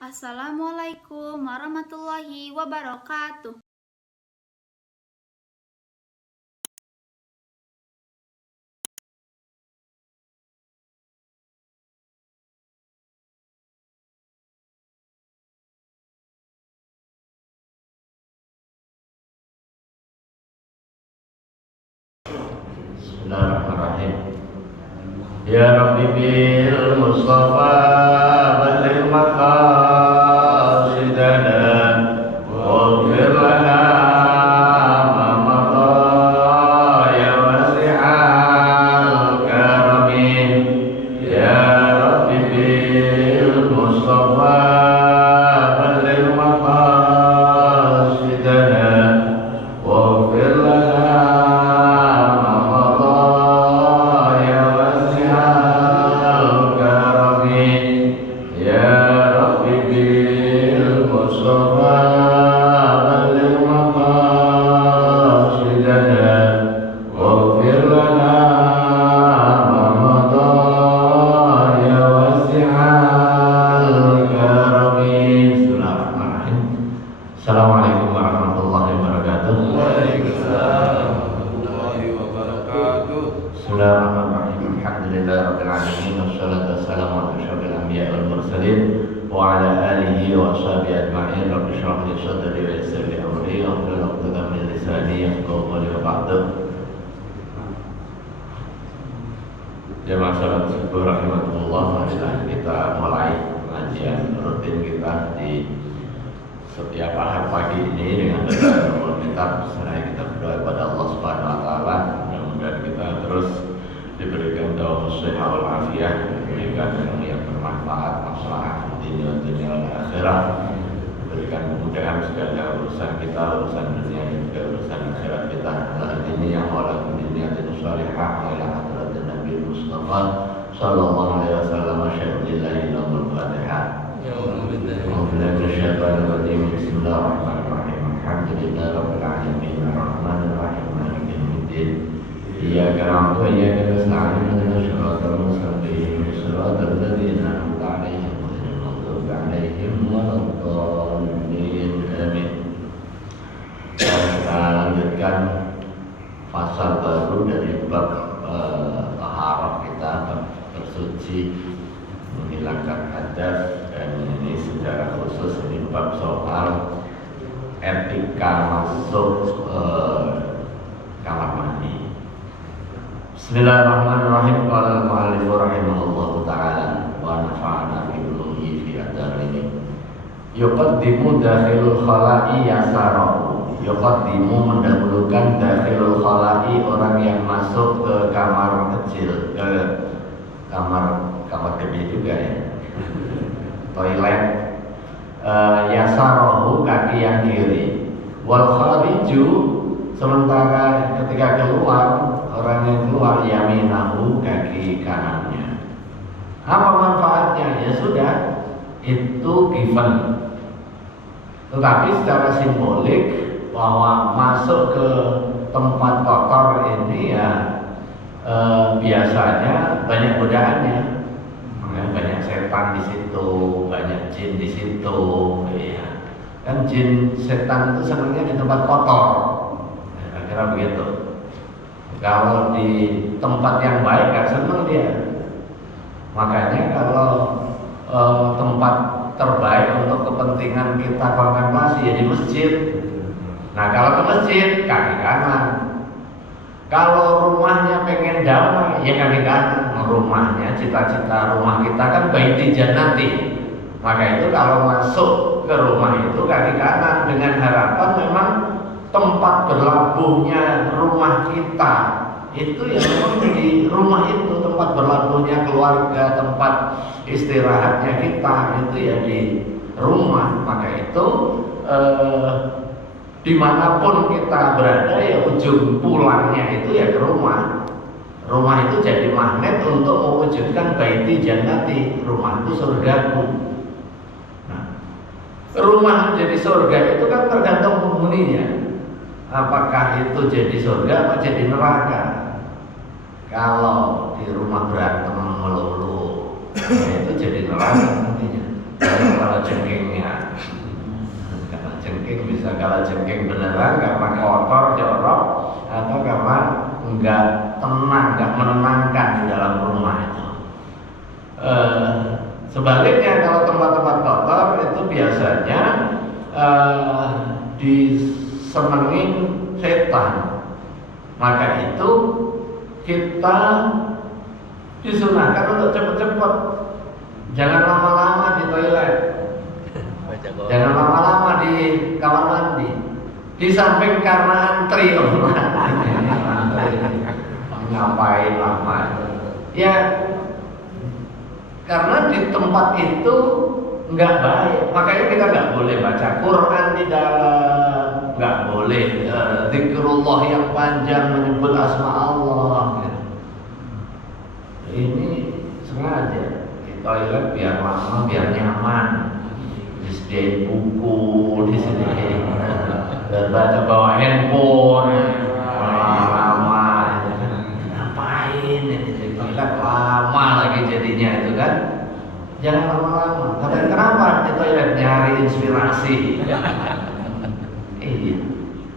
Assalamualaikum warahmatullahi wabarakatuh. Bismillahirrahmanirrahim. Ya Rabbi bil Mustafa balligh maqasidana waghfir lana ma madha ya wasi'al karami. Ya Rabbi bil Mustafa balligh maqasidana waghfir lana Assalamualaikum warahmatullahi wabarakatuh. Waalaikumsalam warahmatullahi wabarakatuh. Bismillahirrahmanirrahim. Alhamdulillahirabbil alamin wassalatu wassalamu ala asyrofil anbiya'i wal mursalin wa ala alihi wa washabihi ajma'in. Rabbi shrah li sadri wa yassir li amri wahlul 'uqdatam min lisani yafqahu qawli wa ba'du. Jamaah salat subuh rahimakumullah, marilah kita mulai pengajian rutin kita di setiap ahad pagi ini dengan bacaan kitab. Seraya kita berdoa kepada Allah Subhanahu wa taala, mudah-mudahan kita terus diberikan daun sehat wal afiat, diberikan yang bermanfaat, maslahah dunia wal akhirat, diberikan kemudahan segala urusan kita, urusan dunia dan juga urusan akhirat kita. Ini yang wala dunia dan salihah ila hadratin Nabi Mustafa sallallahu alaihi wasallam. Syaikhul Fatihah. Bismillahirrahmanirrahim. Alhamdulillahirabbil alamin arrahmanir rahim maliki yaumiddin. Iyyaka na'budu wa iyyaka nasta'in ihdinas siratal mustaqim siratal ladzina an'amta 'alaihim ghairil maghdubi 'alaihim waladdallin. Amin. Kita lanjutkan pasal baru dari bab taharah kita, bab bersuci, menghilangkan hadas, dan ini secara khusus ini bab soal etika masuk kamar mandi. Bismillahirrahmanirrahim. Qala al-mu'allif rahimahullahu ta'ala wa nafa'ana bi ulumihi fi ad-darain. Yuqaddimu dakhilul khala'i yasarahu. Yuqaddimu mendahulukan dakhilul khala'i, orang yang masuk ke kamar kecil, ke kamar gede juga ya, toilet. Yasarahu, kaki yang kiri. Wal khariju, sementara ketika keluar, orang yang keluar, yaminahu, kaki kanannya. Apa manfaatnya? Ya sudah, itu given. Tetapi secara simbolik bahwa masuk ke tempat kotor ini ya biasanya banyak godaannya. Banyak setan di situ, banyak jin di situ, ya. Kan jin setan itu senangnya di tempat kotor, ya, kira begitu. Kalau di tempat yang baik kan senang dia. Makanya kalau tempat terbaik untuk kepentingan kita kontemplasi ya di masjid. Nah kalau ke masjid kaki kanan. Kalau rumahnya pengen damai, ya kaki kanan. Rumahnya, cita-cita rumah kita kan baiti jannati. Maka itu kalau masuk ke rumah itu kaki kanan, dengan harapan memang tempat berlabuhnya rumah kita itu ya memang di rumah itu, tempat berlabuhnya keluarga, tempat istirahatnya kita itu ya di rumah. Maka itu dimanapun kita berada ya ujung pulangnya itu ya ke rumah. Rumah itu jadi magnet untuk mewujudkan baiti jannati, rumahku surgaku. Nah, rumah jadi surga itu kan tergantung penghuninya. Apakah itu jadi surga atau jadi neraka? Kalau di rumah berantem melulu, itu jadi neraka nantinya. kalau jengkingnya. Kalau jengking bisa kalau jengking beneran karena kotor, jorok, atau karena enggak tenang, enggak menenangkan di dalam rumah itu. Sebaliknya kalau tempat-tempat kotor itu biasanya disenengin setan. Maka itu kita disunahkan untuk cepat-cepat, jangan lama-lama di toilet, jangan lama-lama di kamar mandi. Di samping karena antri ngapain lama? Ya karena di tempat itu nggak baik, makanya kita nggak boleh baca Quran di dalam, nggak boleh zikrullah yang panjang menyebut asma Allah. Ini sengaja di toilet biar lama, biar nyaman, disediain buku di sini, dan bawa handphone lama, ngapain ini di toilet lama lagi jadinya itu kan? Jangan lama-lama. Kenapa di toilet nyari inspirasi? Iya.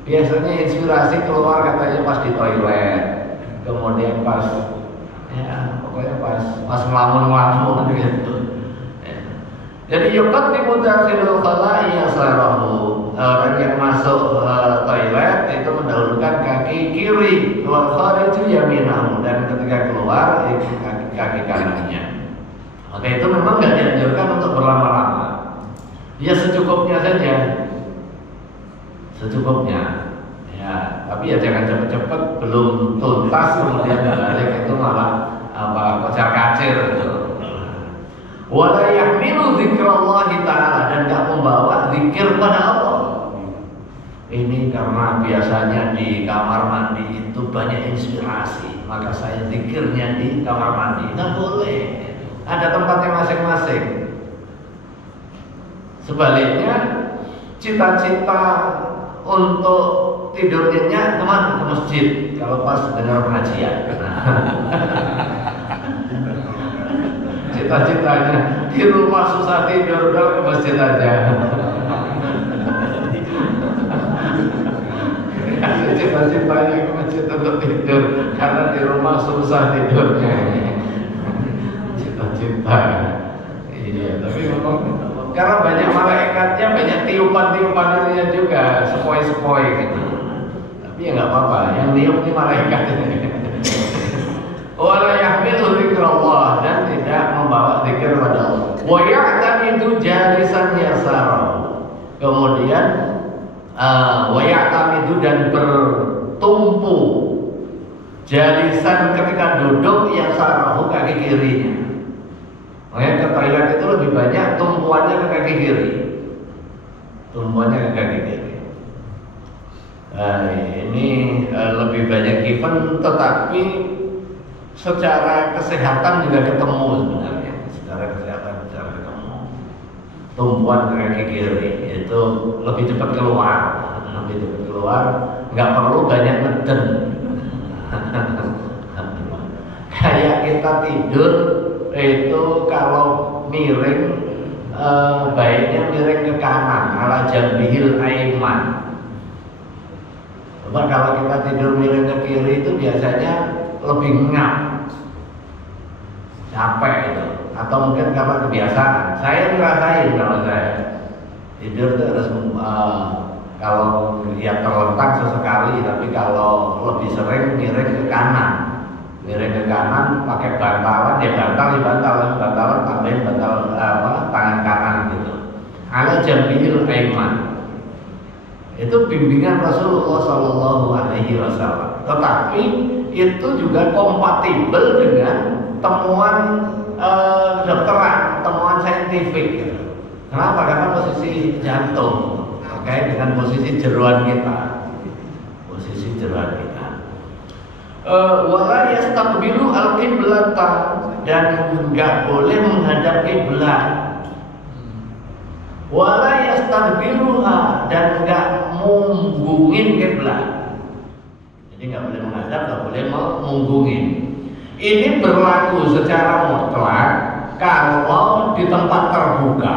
Biasanya inspirasi keluar katanya pas di toilet, kemudian pas ya pokoknya pas ngelamun gitu. Ya. Jadi yuqaddimu dakhilul khala'i yasarahu. Orang yang masuk toilet itu mendahulukan kaki kiri, wal khariju yaminahu, dan ketika keluar itu kaki kanannya. Maka itu memang nggak dianjurkan untuk berlama-lama. Ya secukupnya saja, secukupnya. Ya, tapi ya jangan cepet-cepet belum tuntas kemudian balik itu malah kocar-kacir gitu. Wala yahmilu dzikrallahi ta'ala, dan nggak membawa zikir pada Allah. Ini karena biasanya di kamar mandi itu banyak inspirasi, maka saya zikirnya di kamar mandi. Nggak boleh. Ada tempatnya masing-masing. Sebaliknya, cita-cita untuk tidur nyenyak kemana? Ke masjid. Kalau pas dengar pengajian. Cita-citanya di rumah susah tidur, udah ke masjid aja. Cita-citanya ke masjid untuk tidur karena di rumah susah tidurnya. Cita-cita. Iya, tapi memang karena banyak malaikatnya, banyak tiupan-tiupannya juga, sepoi-sepoi gitu. Tapi ya nggak apa-apa, yang niup ini malaikatnya. Wala yahmilu zikrullah, dan tidak membawa zikir pada Allah. Wa ya'tamidu jalisan yasarahu. Kemudian wa ya'tamidu, dan bertumpu jalisan ketika duduk yasarahu, kaki kirinya. Makanya ke toilet itu lebih banyak tumpuannya ke kaki kiri. Tumpuannya ke kaki kiri. Ini lebih banyak given, tetapi secara kesehatan juga ketemu sebenarnya. Secara kesehatan secara ketemu. Tumpuan ke kaki kiri itu lebih cepat keluar, nggak perlu banyak neden. Kayak kita tidur itu kalau miring, baiknya miring ke kanan, ala jambihil aiman. Coba kalau kita tidur miring ke kiri itu biasanya lebih ngap, capek itu, atau mungkin karena kebiasaan. Saya ngerasain kalau saya tidur itu harus kalau ya terlentang sesekali, tapi kalau lebih sering miring ke kanan. Miring ke kanan pakai bantalan, ya bantalan tambahin bantal tangan kanan gitu. Ala jambihil aiman. Itu bimbingan Rasulullah Shallallahu Alaihi Wasallam. Tetapi itu juga kompatibel dengan temuan kedokteran, temuan saintifik gitu. Kenapa? Karena posisi jantung terkait dengan posisi jeroan kita. Posisi jeroan kita. Wala yastaqbilu al-qiblata, dan enggak boleh menghadap kiblat. Wala yastaqbiluha, dan enggak munggungin kiblat. Jadi enggak boleh menghadap, enggak boleh mengunggungin. Ini berlaku secara mutlak kalau di tempat terbuka.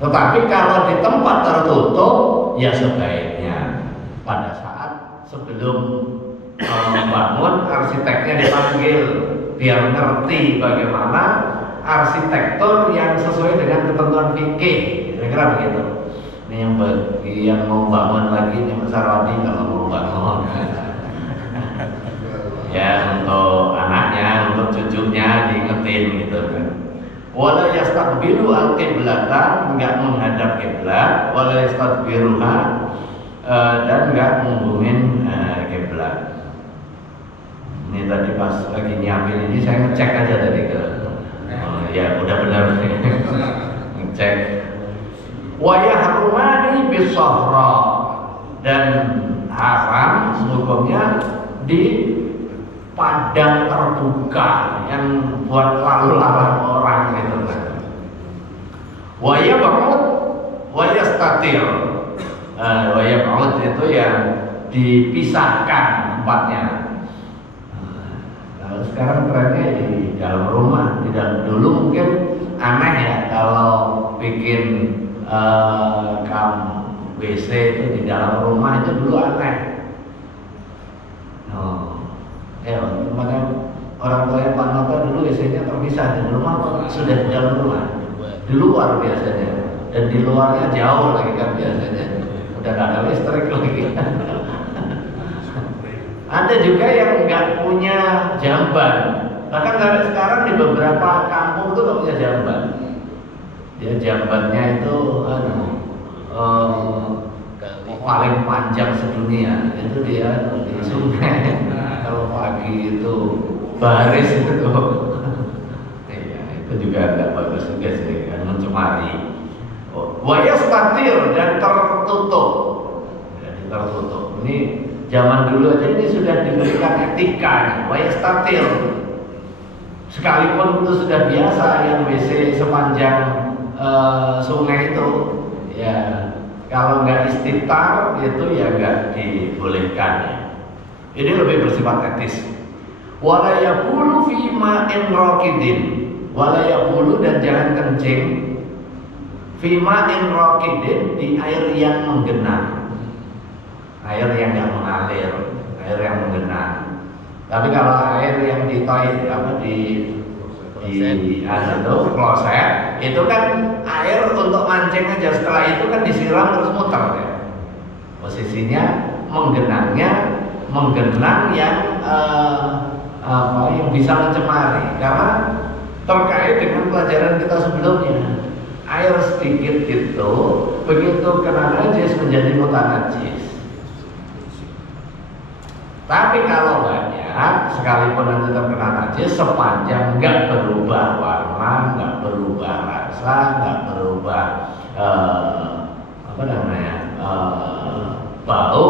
Tetapi kalau di tempat tertutup, ya sebaiknya pada saat sebelum membangun arsiteknya dipanggil biar ngerti bagaimana arsitektur yang sesuai dengan ketentuan fikih, kira-kira begitu. Ini yang bagi yang mau bangun lagi ini Mas Sarwadi kalau mau bangun. Ya untuk anaknya, untuk cucunya diingetin gitu kan. Wala yastaqbilu al-qiblata, enggak menghadap kiblat, wala yastaqbiruha, dan enggak menghubungin kiblat. Ini tadi pas lagi nyiapin ini saya ngecek aja tadi ke ya udah benar ngecek. Wa yahrumani bis-sahra, dan haram hukumnya di padang terbuka yang buat lalu lalang orang gitu kan. Wa yab'ud wa yastatir. Wa yab'ud itu yang dipisahkan tempatnya. Kalau sekarang trennya di dalam rumah, di dalam dulu mungkin aneh ya kalau bikin WC itu di dalam rumah itu dulu aneh. Ya, makanya orang tua yang Pak Noto dulu WC-nya terpisah di rumah, sudah di dalam rumah, di luar biasanya, dan di luarnya jauh lagi kan biasanya, udah nggak ada listrik lagi. Ada juga yang nggak punya jamban, bahkan sampai sekarang di beberapa kampung tuh nggak punya jamban. Dia jambannya itu paling panjang sedunia, itu dia di sungai. Kalau pagi itu baris itu, ya, itu juga nggak bagus juga sih, kan mencemari. Waya statir dan tertutup, jadi tertutup. Ini zaman dulu aja ini sudah diberikan etika, waya statir. Sekalipun itu sudah biasa yang WC sepanjang sungai itu, ya kalau nggak istitar itu ya nggak dibolehkan. Ya. Ini lebih bersifat etis. Wala yaqulu fi ma'in raqidin. Wala yaqulu, dan jangan kencing fi ma'in raqidin, di air yang menggenang. Air yang enggak mengalir, air yang menggenang. Tapi kalau air yang di kloset itu kan air untuk mancing aja, setelah itu kan disiram terus muter ya. Posisinya menggenang yang yang bisa mencemari, karena terkait dengan pelajaran kita sebelumnya, air sedikit itu begitu kena najis menjadi mutanajis. Tapi kalau banyak, sekalipun nanti terkena najis, sepanjang nggak berubah warna, nggak berubah rasa, nggak berubah bau,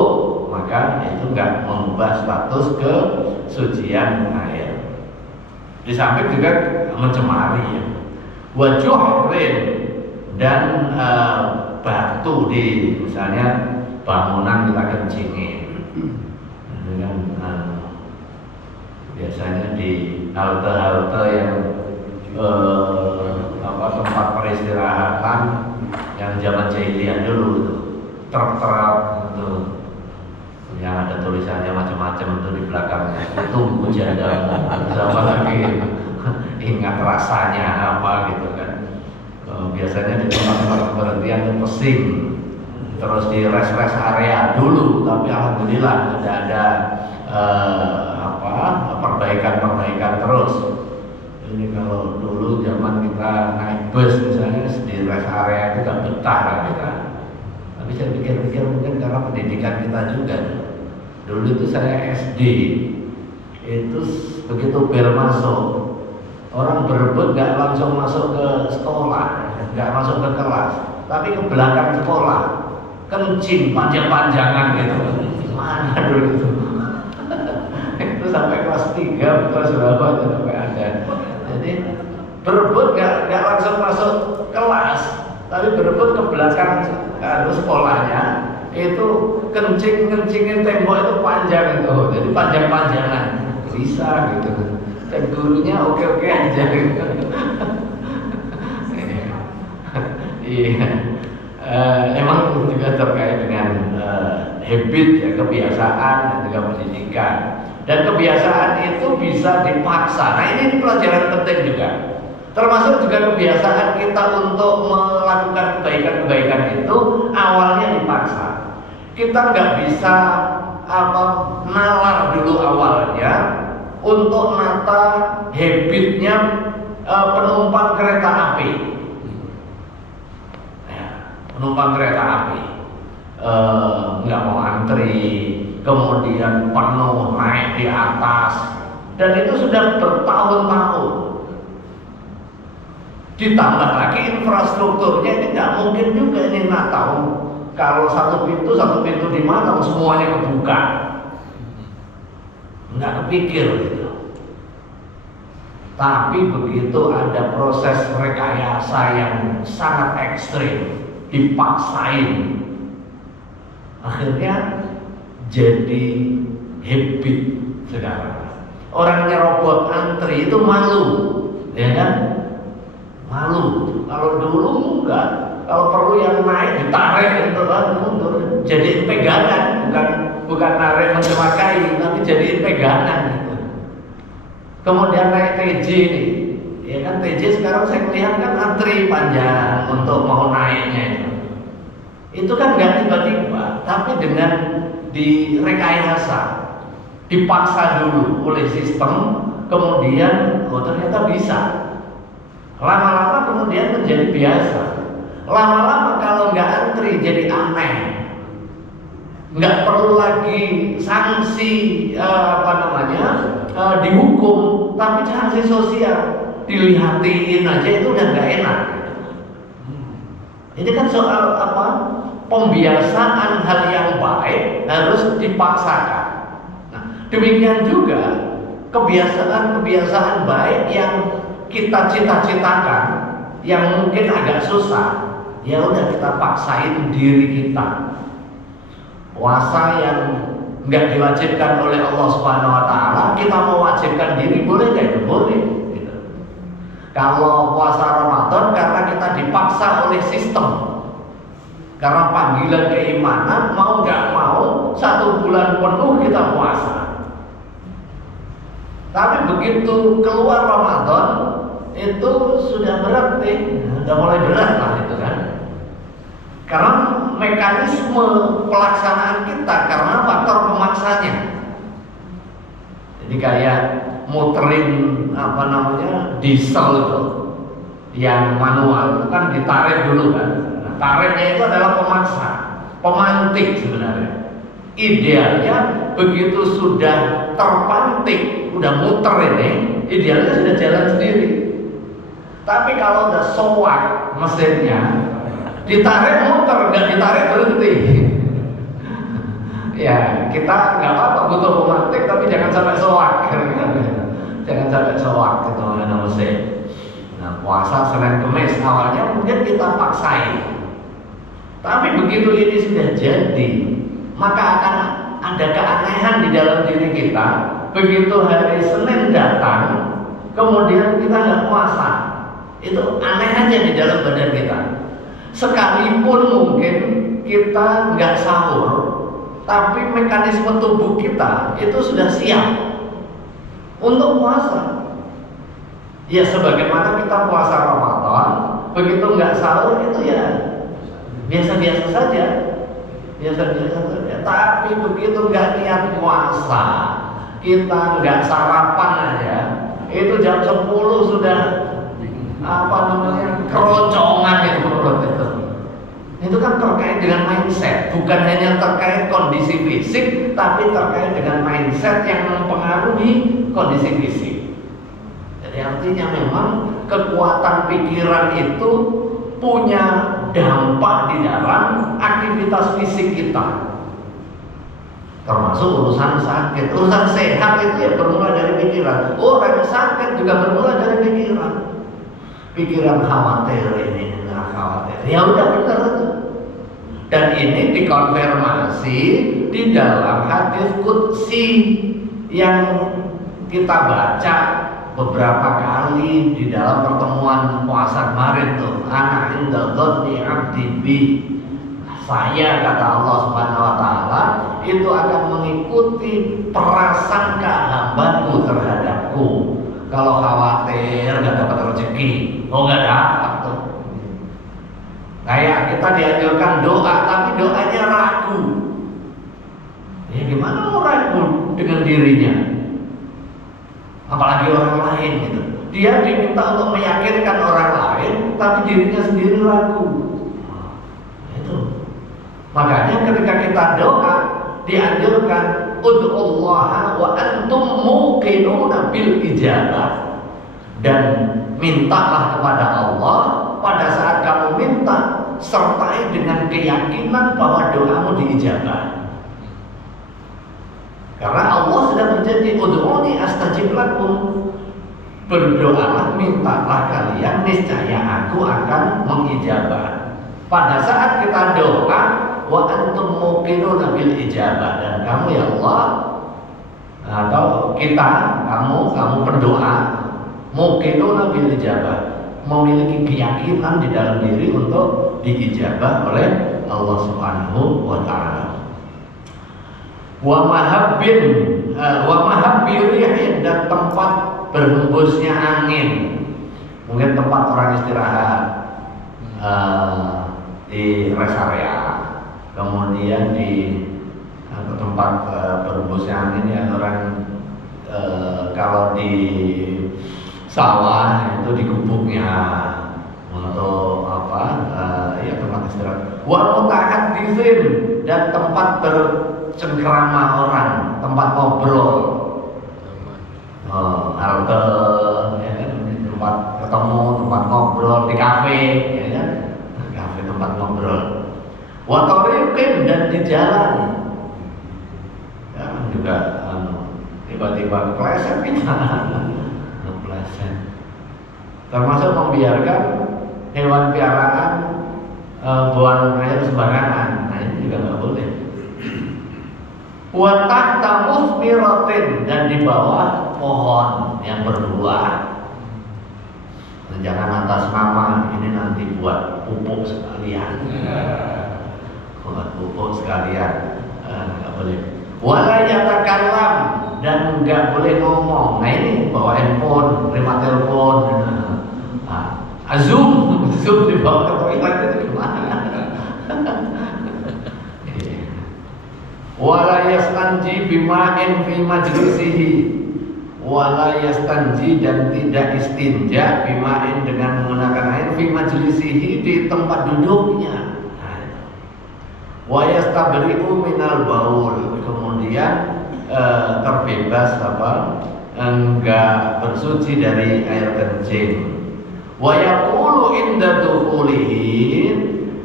maka itu nggak mengubah status kesucian air. Di samping juga mencemari ya. Wajuhrin, dan batu di misalnya bangunan kita kencingin. Dengan biasanya di halte-halte yang tempat peristirahatan yang zaman jahiliyah dulu itu, truk-truk itu yang ada tulisannya macam-macam itu di belakangnya, tunggu jadamu, sama lagi ingat rasanya apa gitu kan. Biasanya di tempat-tempat berhentian itu pesing, terus di rest area dulu, tapi alhamdulillah ada perbaikan terus. Ini kalau dulu zaman kita naik bus misalnya di rest area itu gak betah lah kita. Tapi saya pikir-pikir mungkin karena pendidikan kita juga. Dulu itu saya SD, itu begitu bel masuk, orang berebut gak langsung masuk ke sekolah, gak masuk ke kelas, tapi ke belakang sekolah, kencing panjang-panjangan gitu. Mana dulu itu? Itu sampai kelas 3, kelas berapa itu sampai ada. Jadi berebut gak langsung masuk kelas, tapi berebut ke belakang sekolahnya, itu kencingin tembok itu panjang itu, jadi panjang-panjangan bisa gitu. Dan gurunya oke-oke aja gitu. Iya. Emang juga terkait dengan habit ya, kebiasaan dan juga pendidikan. Dan kebiasaan itu bisa dipaksa. Nah ini pelajaran penting juga. Termasuk juga kebiasaan kita untuk melakukan kebaikan-kebaikan itu awalnya dipaksa. Kita nggak bisa nalar dulu awalnya untuk nata habitnya penumpang kereta api. Penumpang kereta api nggak mau antri, kemudian penuh naik di atas, dan itu sudah bertahun-tahun. Ditambah lagi infrastrukturnya ini nggak mungkin juga ini tahu kalau satu pintu di mana semuanya kebuka, nggak kepikir gitu. Tapi begitu ada proses rekayasa yang sangat ekstrim, dipaksain, akhirnya jadi habit sekarang. Orang nyerobot antri itu malu, ya kan? Malu. Kalau dulu enggak, kalau perlu yang naik ditarik untuk mundur, jadi pegangan, bukan narik mencemakai, tapi jadi pegangan gitu. Kemudian naik TJ ini, ya kan TJ sekarang saya melihat kan antri panjang untuk mau naiknya itu. Itu kan nggak tiba-tiba, tapi dengan direkayasa, dipaksa dulu oleh sistem, kemudian ternyata bisa. Lama-lama kemudian menjadi biasa. Lama-lama kalau nggak antri jadi aneh. Nggak perlu lagi sanksi dihukum, tapi sanksi sosial, dilihatin aja itu udah nggak enak. Ini kan soal pembiasaan hal yang baik harus dipaksakan. Nah, demikian juga kebiasaan baik yang kita cita-citakan, yang mungkin agak susah, ya udah kita paksain diri kita. Puasa yang nggak diwajibkan oleh Allah Subhanahu Wa Taala, kita mau wajibkan diri boleh nggak? Boleh. Gitu. Kalau puasa Ramadan karena kita dipaksa oleh sistem, karena panggilan keimanan, mau nggak mau 1 bulan penuh kita puasa. Tapi begitu keluar Ramadan itu sudah berat nih, sudah mulai berat lah itu kan. Karena mekanisme pelaksanaan kita, karena faktor pemaksanya. Jadi kayak muterin diesel itu yang manual kan ditarik dulu kan. Nah, tariknya itu adalah pemaksa, pemantik sebenarnya. Idealnya begitu sudah terpantik, udah muter ini, idealnya sudah jalan sendiri. Tapi kalau udah soak mesinnya, ditarik muter, nggak ditarik berhenti. Ya kita nggak apa-apa butuh pemantik, tapi jangan sampai soak. Jangan sampai soak gitu mesin. Nah, puasa Senin Kemis awalnya mungkin kita paksain, tapi begitu ini sudah jadi, maka akan ada keanehan di dalam diri kita. Begitu hari Senin datang, kemudian kita nggak puasa, itu aneh aja di dalam badan kita. Sekalipun mungkin kita nggak sahur, tapi mekanisme tubuh kita itu sudah siap untuk puasa. Ya sebagaimana kita puasa Ramadan, begitu nggak sahur itu ya biasa-biasa saja, biasa-biasa saja. Tapi begitu nggak niat puasa, kita nggak sarapan aja, itu jam 10 sudah keroncongan itu perut itu. Itu kan terkait dengan mindset, bukan hanya terkait kondisi fisik, tapi terkait dengan mindset yang mempengaruhi kondisi fisik. Jadi artinya memang kekuatan pikiran itu punya dampak di dalam aktivitas fisik kita, termasuk urusan sakit. Urusan sehat itu ya bermula dari pikiran. Orang sakit juga bermula dari pikiran. Pikiran khawatir ini, nggak khawatir. Ya udah benar itu. Dan ini dikonfirmasi di dalam hadis qudsi yang kita baca beberapa kali di dalam pertemuan puasa kemarin tuh, ana inda dzanni abdi bi, saya kata Allah Subhanahu wa taala itu akan mengikuti prasangka hambaku terhadapku. Kalau khawatir nggak dapat rezeki, nggak dapat tuh. Kayak kita dianjurkan doa, tapi doanya ragu. Ya gimana mau ragu dengan dirinya? Apalagi orang lain gitu. Dia diminta untuk meyakinkan orang lain, tapi dirinya sendiri ragu. Nah, itu. Makanya ketika kita doa dianjurkan ud'ullaha wa antum muqinuna bil ijabah, dan mintalah kepada Allah pada saat kamu minta sertai dengan keyakinan bahwa doamu diijabah. Karena Allah sudah berjanji ud'uni astajib lakum, berdoalah, mintalah kalian, niscaya aku akan mengijabah. Pada saat kita doa wa antum muqinuna bil ijabah, dan kamu ya Allah atau kita kamu berdoa muqinuna bil ijabah, memiliki keyakinan di dalam diri untuk diijabah oleh Allah Subhanahu wa taala. Wa mahabbi rihin, dan tempat berhembusnya angin. Mungkin tempat orang istirahat di rest area, kemudian di tempat berhembusnya angin yang orang kalau di sawah itu di gubuknya untuk ya tempat istirahat. Wa mutahaddisin, dan tempat bercengkrama orang, tempat ngobrol, halte, ya kan, tempat ketemu, tempat ngobrol di kafe, ya kan, kafe tempat ngobrol. Wa tariqin, dan di jalan, ya kan juga tiba-tiba kepleset kita, kepleset. Termasuk membiarkan hewan piaraan buang air sembarangan, nah ini juga nggak boleh. Wa tahta musmiratin, dan di bawah pohon yang berbuah. Jangan atas nama ini nanti buat pupuk sekalian, buat pupuk sekalian, nggak boleh. Wala yatakallam, dan nggak boleh ngomong. Nah ini bawa handphone, remote telepon, zoom dibawa ke toilet itu gimana? Wala yastanji bima'in fi majlisihi, wala yastanji, dan tidak istinja bima'in, dengan menggunakan air fi majlisihi, di tempat duduknya. Wa yastabri'u minal baul, kemudian terbebas enggak bersuci dari air kencing. Wa yaqulu inda dukhulihi,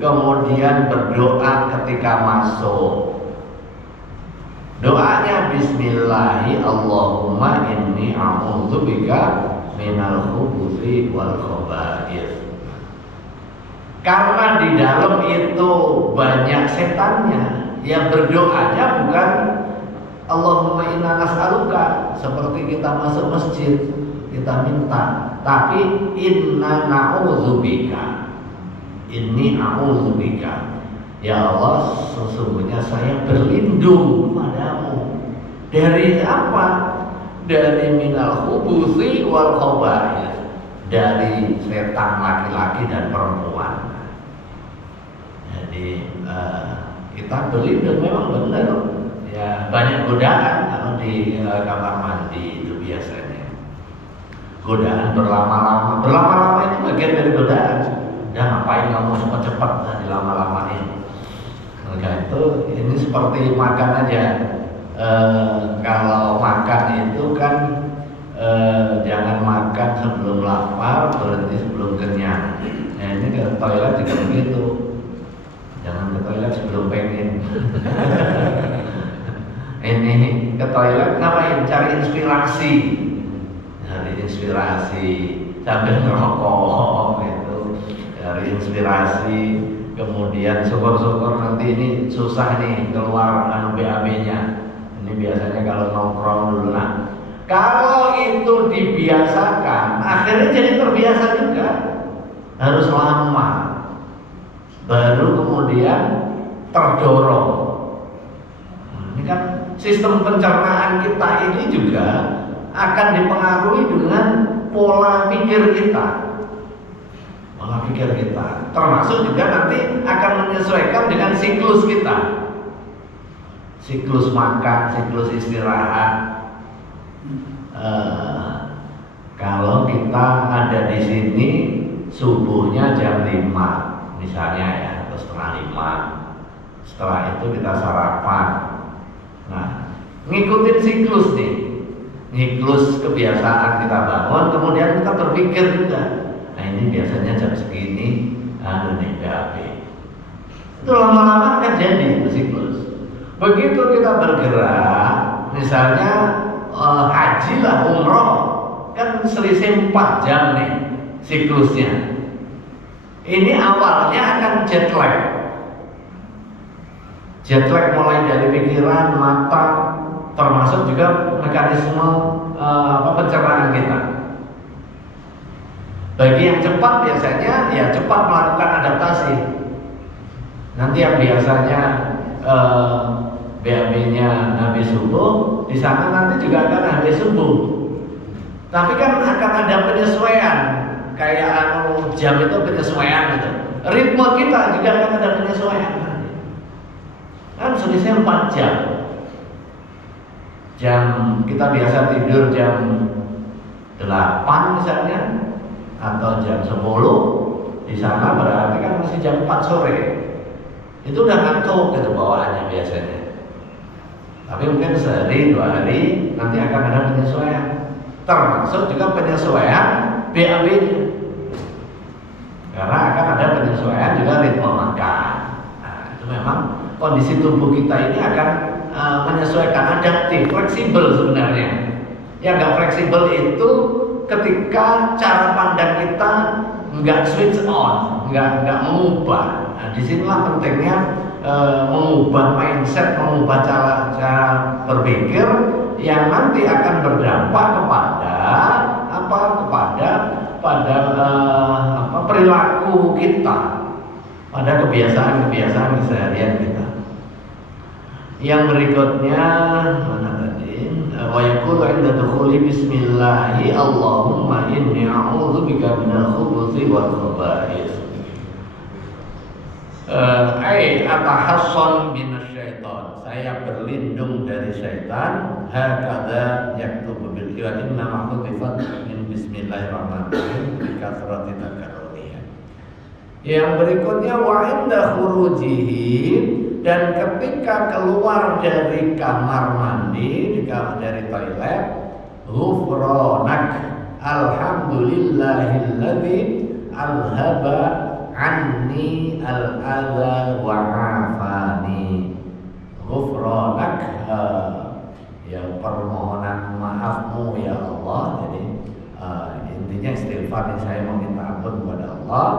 kemudian berdoa ketika masuk. Doanya bismillahi Allahumma inni a'udzubika minal khubuthi wal khaba'ith. Karena di dalam itu banyak setannya, yang berdoanya bukan Allahumma inna nas'aluka seperti kita masuk masjid kita minta, tapi inna na'udzubika, inni a'udzubika, ya Allah sesungguhnya saya berlindung padamu dari apa? Dari minal khubuthi wal khaba'ith, dari setan laki-laki dan perempuan. Jadi kita berlindung, memang benar ya, banyak godaan kalau di kamar mandi itu biasanya. Godaan berlama-lama itu bagian dari godaan. Dan ngapain kamu cepat-cepat dilama-lamain? Maka itu ini seperti makan aja. Kalau makan itu kan jangan makan sebelum lapar, berhenti sebelum kenyang. Nah, ini ke toilet juga begitu. Jangan ke toilet sebelum pengen. Ini ke toilet ngapain? Cari inspirasi. Cari inspirasi sambil ngerokok gitu. Cari inspirasi, kemudian syukur-syukur nanti ini susah nih keluar BAB-nya. Ini biasanya kalau nongkrong dulu Kalau itu dibiasakan, akhirnya jadi terbiasa juga. Harus lama, baru kemudian terdorong. Ini kan sistem pencernaan kita ini juga akan dipengaruhi dengan pola pikir kita. Pola pikir kita, termasuk juga nanti akan menyesuaikan dengan siklus kita. Siklus makan, siklus istirahat. Kalau kita ada di sini subuhnya jam 5 misalnya ya, atau setengah 5. Setelah itu kita sarapan. Nah, ngikutin siklus nih. Siklus kebiasaan kita bangun, kemudian kita berpikir juga. Nah, ini biasanya jam segini nih BAB. Itu lama-lama akan jadi itu siklus. Begitu kita bergerak, misalnya haji lah, umroh, kan selisih 4 jam nih siklusnya. Ini awalnya akan jet lag. Jet lag mulai dari pikiran, mata, termasuk juga mekanisme pencernaan kita. Bagi yang cepat biasanya ya cepat melakukan adaptasi. Nanti yang biasanya BAB-nya habis subuh, di sana nanti juga akan habis subuh. Tapi kan akan ada penyesuaian, kayak jam itu penyesuaian gitu. Ritme kita juga akan ada penyesuaian. Kan selisih 4 jam. Jam kita biasa tidur jam 8 misalnya, atau jam 10, di sana berarti kan masih jam 4 sore. Itu udah ngantuk gitu bawaannya biasanya. Tapi mungkin sehari 2 hari nanti akan ada penyesuaian. Termasuk juga penyesuaian BAB-nya. Karena akan ada penyesuaian juga ritme makan. Nah, itu memang kondisi tubuh kita ini akan menyesuaikan, adaptif, fleksibel sebenarnya. Yang nggak fleksibel itu ketika cara pandang kita nggak switch on, nggak mengubah. Nah, disinilah pentingnya mengubah mindset, mengubah cara berpikir yang nanti akan berdampak kepada perilaku kita, pada kebiasaan keseharian kita. Yang berikutnya mana tadi? Wa yaqulu 'inda dukhuli bismillahi Allahumma inni a'udzubika minal khubuthi wal khaba'ith. Atahasson minasyaiton. Saya berlindung dari syaitan. Hakadha yaktubu bil wa inna ma'udhifat min bismillahirrahmanirrahim bi kathrati takarruriha. Yang berikutnya wa inda khurujihi, dan ketika keluar dari kamar mandi, dari toilet, ghufranak alhamdulillahilladzi alhaba anni al-adha wa afani. Ghufranak, ya permohonan maafmu ya Allah. Jadi intinya istighfar, saya meminta ampun kepada Allah.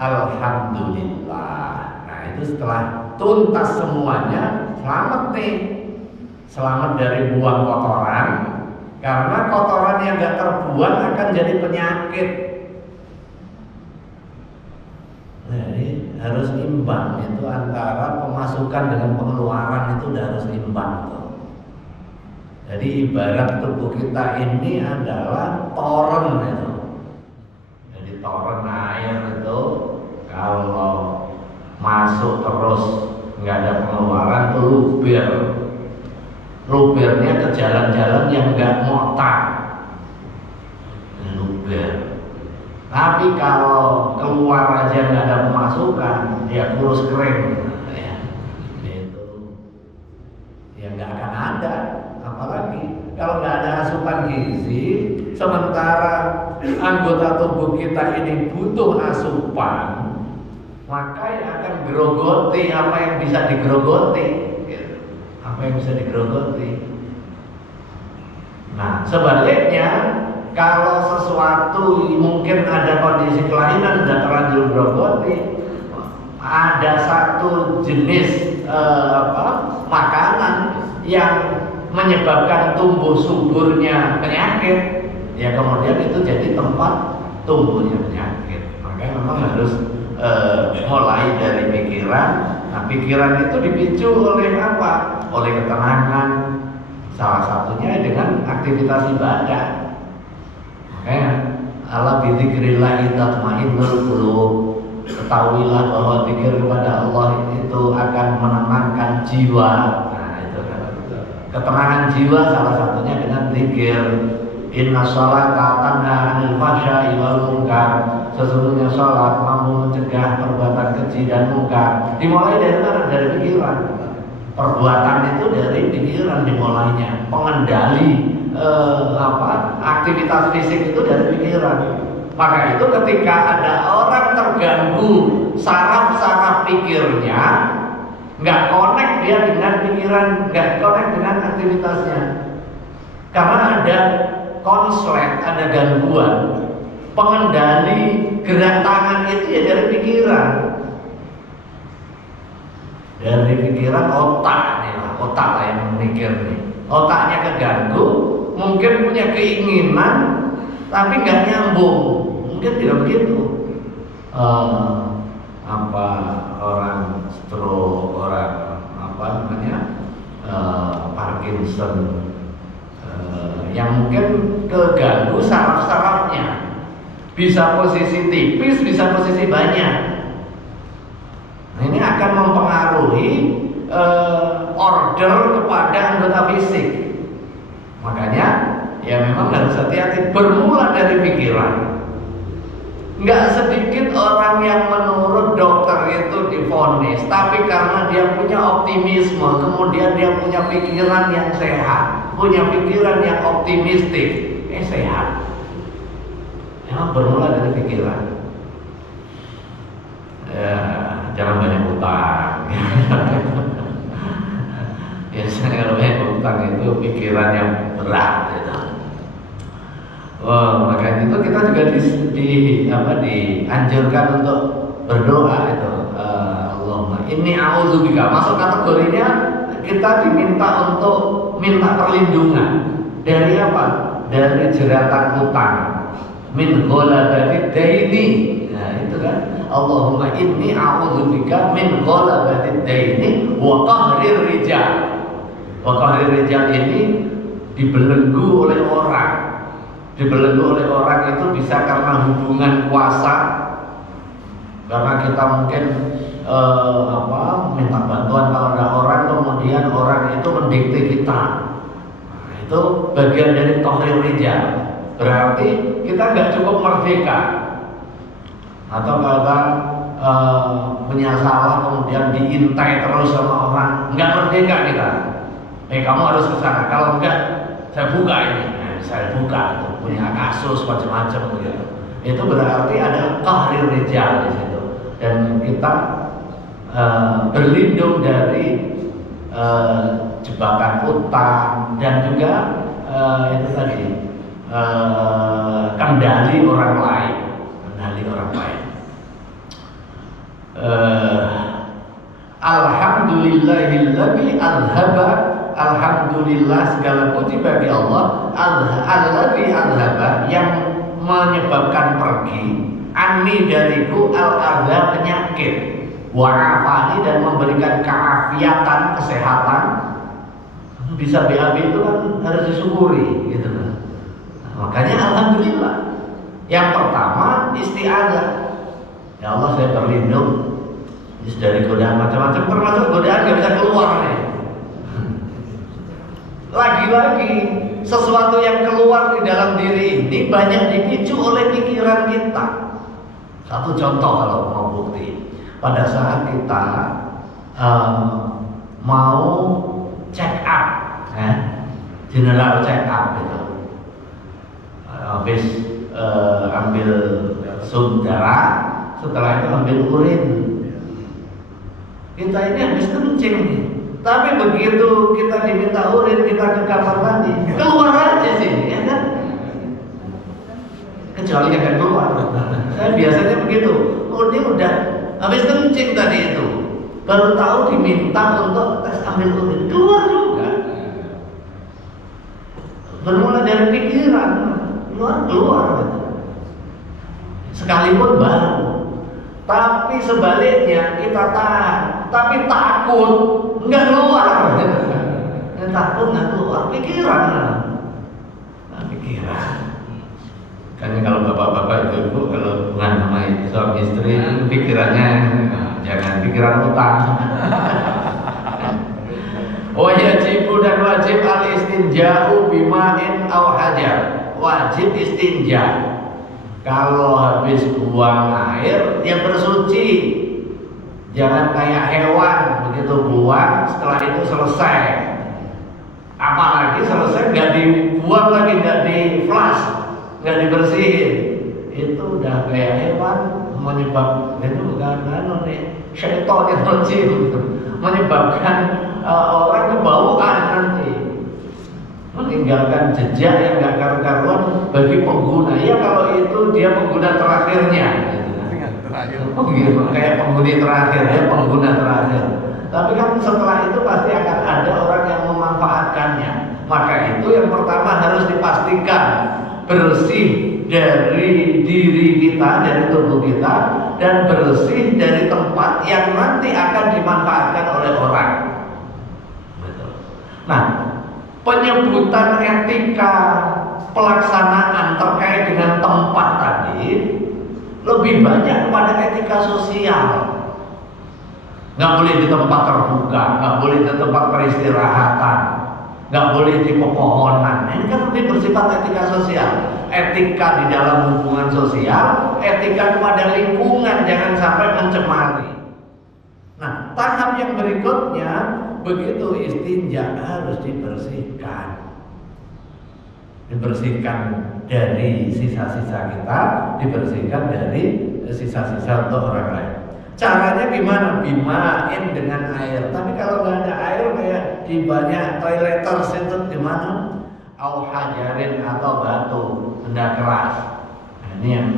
Alhamdulillah. Nah, itu setelah tuntas semuanya, selamat nih. Selamat dari buang kotoran, karena kotoran yang gak terbuang akan jadi penyakit. Jadi harus imbang itu antara pemasukan dengan pengeluaran, itu udah harus imbang tuh. Jadi ibarat tubuh kita ini adalah toren itu. Jadi toren air itu kalau masuk terus nggak ada pengeluaran tuh lubernya ke jalan-jalan yang nggak motak, luber. Tapi kalau keluar aja nggak ada pemasukan, dia kurus kering, ya, itu ya nggak akan ada. Apalagi kalau nggak ada asupan gizi, sementara anggota tubuh kita ini butuh asupan, maka yang akan gerogoti apa yang bisa digerogoti, apa yang bisa digerogoti. Nah, sebaliknya kalau sesuatu mungkin ada kondisi kelainan sudah terlanjur gerogoti, ada satu jenis makanan yang menyebabkan tumbuh suburnya penyakit, ya kemudian itu jadi tempat tumbuhnya penyakit. Makanya memang harus mulai dari pikiran. Nah, pikiran itu dipicu oleh apa? Oleh ketenangan. Salah satunya dengan aktivitas ibadah. Makanya ala bidzikrillah tatmainnul qulub. Ketahuilah bahwa zikir kepada Allah itu akan menenangkan jiwa. Nah, itu kan. Ketenangan jiwa salah satunya dengan zikir. Inna sholata tanha 'anil fahsya'i wal munkar. Sesungguhnya sholat mampu mencegah perbuatan keji dan munkar. Dimulai dari mana? Dari pikiran. Perbuatan itu dari pikiran dimulainya. Pengendali aktivitas fisik itu dari pikiran. Maka itu ketika ada orang terganggu saraf-saraf pikirnya, nggak connect dia dengan pikiran, nggak connect dengan aktivitasnya. Karena ada konslet, ada gangguan. Pengendali gerak tangan itu ya dari pikiran. Dari pikiran otak nih lah, otak lah yang memikir nih. Otaknya keganggu, mungkin punya keinginan, tapi nggak nyambung. Mungkin tidak begitu. Orang stroke, orang Parkinson, yang mungkin keganggu saraf-sarafnya. Bisa posisi tipis, bisa posisi banyak. Nah, ini akan mempengaruhi order kepada anggota fisik. Makanya ya memang harus hati-hati. Bermula dari pikiran. Nggak sedikit orang yang menurut dokter itu divonis, tapi karena dia punya optimisme, kemudian dia punya pikiran yang sehat, punya pikiran yang optimistik, sehat. Memang bermula dari pikiran. Ya, jangan banyak utang. Biasanya kalau banyak utang itu pikiran yang berat. Gitu. Maka itu kita juga dianjurkan untuk berdoa itu. Allahumma inni a'udzubika. Masuk kategorinya kita diminta untuk minta perlindungan dari apa? Dari jeratan utang. Min ghalabatid daini. Nah, itu kan. Allahumma inni a'udzubika min ghalabatid daini wa qahrir rijal. Wa qahrir rijal ini dibelenggu oleh orang. Dibelenggu oleh orang itu bisa karena hubungan kuasa, karena kita mungkin minta bantuan kepada orang, kemudian orang itu mendikte kita. Nah, itu bagian dari tahrir rijal. Berarti kita nggak cukup merdeka. Atau kalau punya salah kemudian diintai terus sama orang, nggak merdeka kita. Kamu harus ke sana. Kalau enggak, saya buka ini. Saya buka itu punya kasus macam-macam begitu. Itu berarti ada tahrir rijal di situ, dan kita berlindung dari jebakan utang dan juga itu tadi kendali orang lain, Alhamdulillahilladzi azhaba. Alhamdulillah, segala puji bagi Allah alladzi azhaba, yang menyebabkan pergi anni dariku al-adza, penyakit, wa afani, dan memberikan keafiatan, kesehatan. Bisa BAB itu kan harus disyukuri gitu kan. Makanya alhamdulillah. Yang pertama isti'adzah. Ya Allah, saya berlindung dari godaan macam-macam, termasuk godaan gak bisa keluar nih. Lagi-lagi sesuatu yang keluar di dalam diri ini banyak dipicu oleh pikiran kita. Satu contoh kalau mau bukti, pada saat kita mau check up, general check up gitu, habis ambil sum darah, setelah itu ambil urin, kita ini habis kencing nih. Tapi begitu kita diminta urin, kita ke kamar mandi, keluar aja sih, ya kan? Kecuali akan keluar. Saya biasanya begitu. Oh, ini udah habis kencing tadi itu, baru tahu diminta untuk tes ambil urin, keluar juga. Bermula dari pikiran, keluar gitu. Sekalipun baru. Tapi sebaliknya kita tahan, tapi takut nggak keluar. Takut nggak keluar, pikiran. Nah, pikiran. Karena kalau bapak-bapak itu kalau hubungan sama suami istri itu pikirannya jangan pikiran utang. Wajibu dan wajib al-istinja'u bima'in aw hajar. Wajib istinja. Kalau habis buang air dia bersuci. Jangan kayak hewan begitu buang setelah itu selesai. Apalagi selesai nggak dibuang lagi, nggak di flush, nggak dibersihin. Itu udah kayak hewan menyebabkan itu bukan nih syaitan yang rajim menyebabkan orang kebauan nanti, meninggalkan jejak yang nggak karu-karuan bagi pengguna. Ya kalau itu dia pengguna terakhirnya, gitu. Kayak penghuni terakhir, ya pengguna terakhir. Tapi kan setelah itu pasti akan ada orang yang memanfaatkannya. Maka itu yang pertama harus dipastikan bersih dari diri kita, dari tubuh kita, dan bersih dari tempat yang nanti akan dimanfaatkan oleh orang. Nah, penyebutan etika pelaksanaan terkait dengan tempat tadi lebih banyak kepada etika sosial. Nggak boleh di tempat terbuka, nggak boleh di tempat peristirahatan, nggak boleh di pepohonan. Ini kan lebih bersifat etika sosial. Etika di dalam hubungan sosial, etika kepada lingkungan, jangan sampai mencemari. Nah, tahap yang berikutnya, begitu istinja harus dibersihkan. Dibersihkan dari sisa-sisa kita, dibersihkan dari sisa-sisa untuk orang lain. Caranya gimana? Bimain dengan air. Tapi kalau nggak ada air kayak di banyak toileters itu gimana? Au hajarin atau batu, benda keras. Nah, ini yang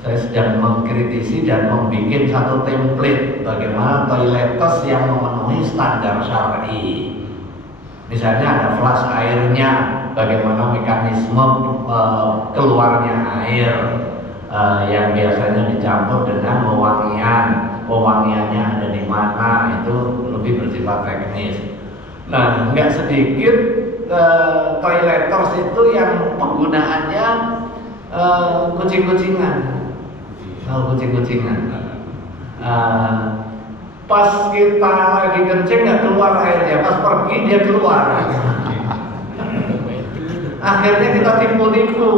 saya sedang mengkritisi dan membuat satu template bagaimana toileters yang memenuhi standar syar'i. Misalnya ada flash airnya, bagaimana mekanisme keluarnya air yang biasanya dicampur dengan wewangiannya ada di mana, itu lebih bersifat teknis. Nah, nggak sedikit toileters itu yang penggunaannya kucing-kucingan. Pas kita lagi kencing nggak keluar airnya, pas pergi dia keluar. Akhirnya kita tipu-tipu.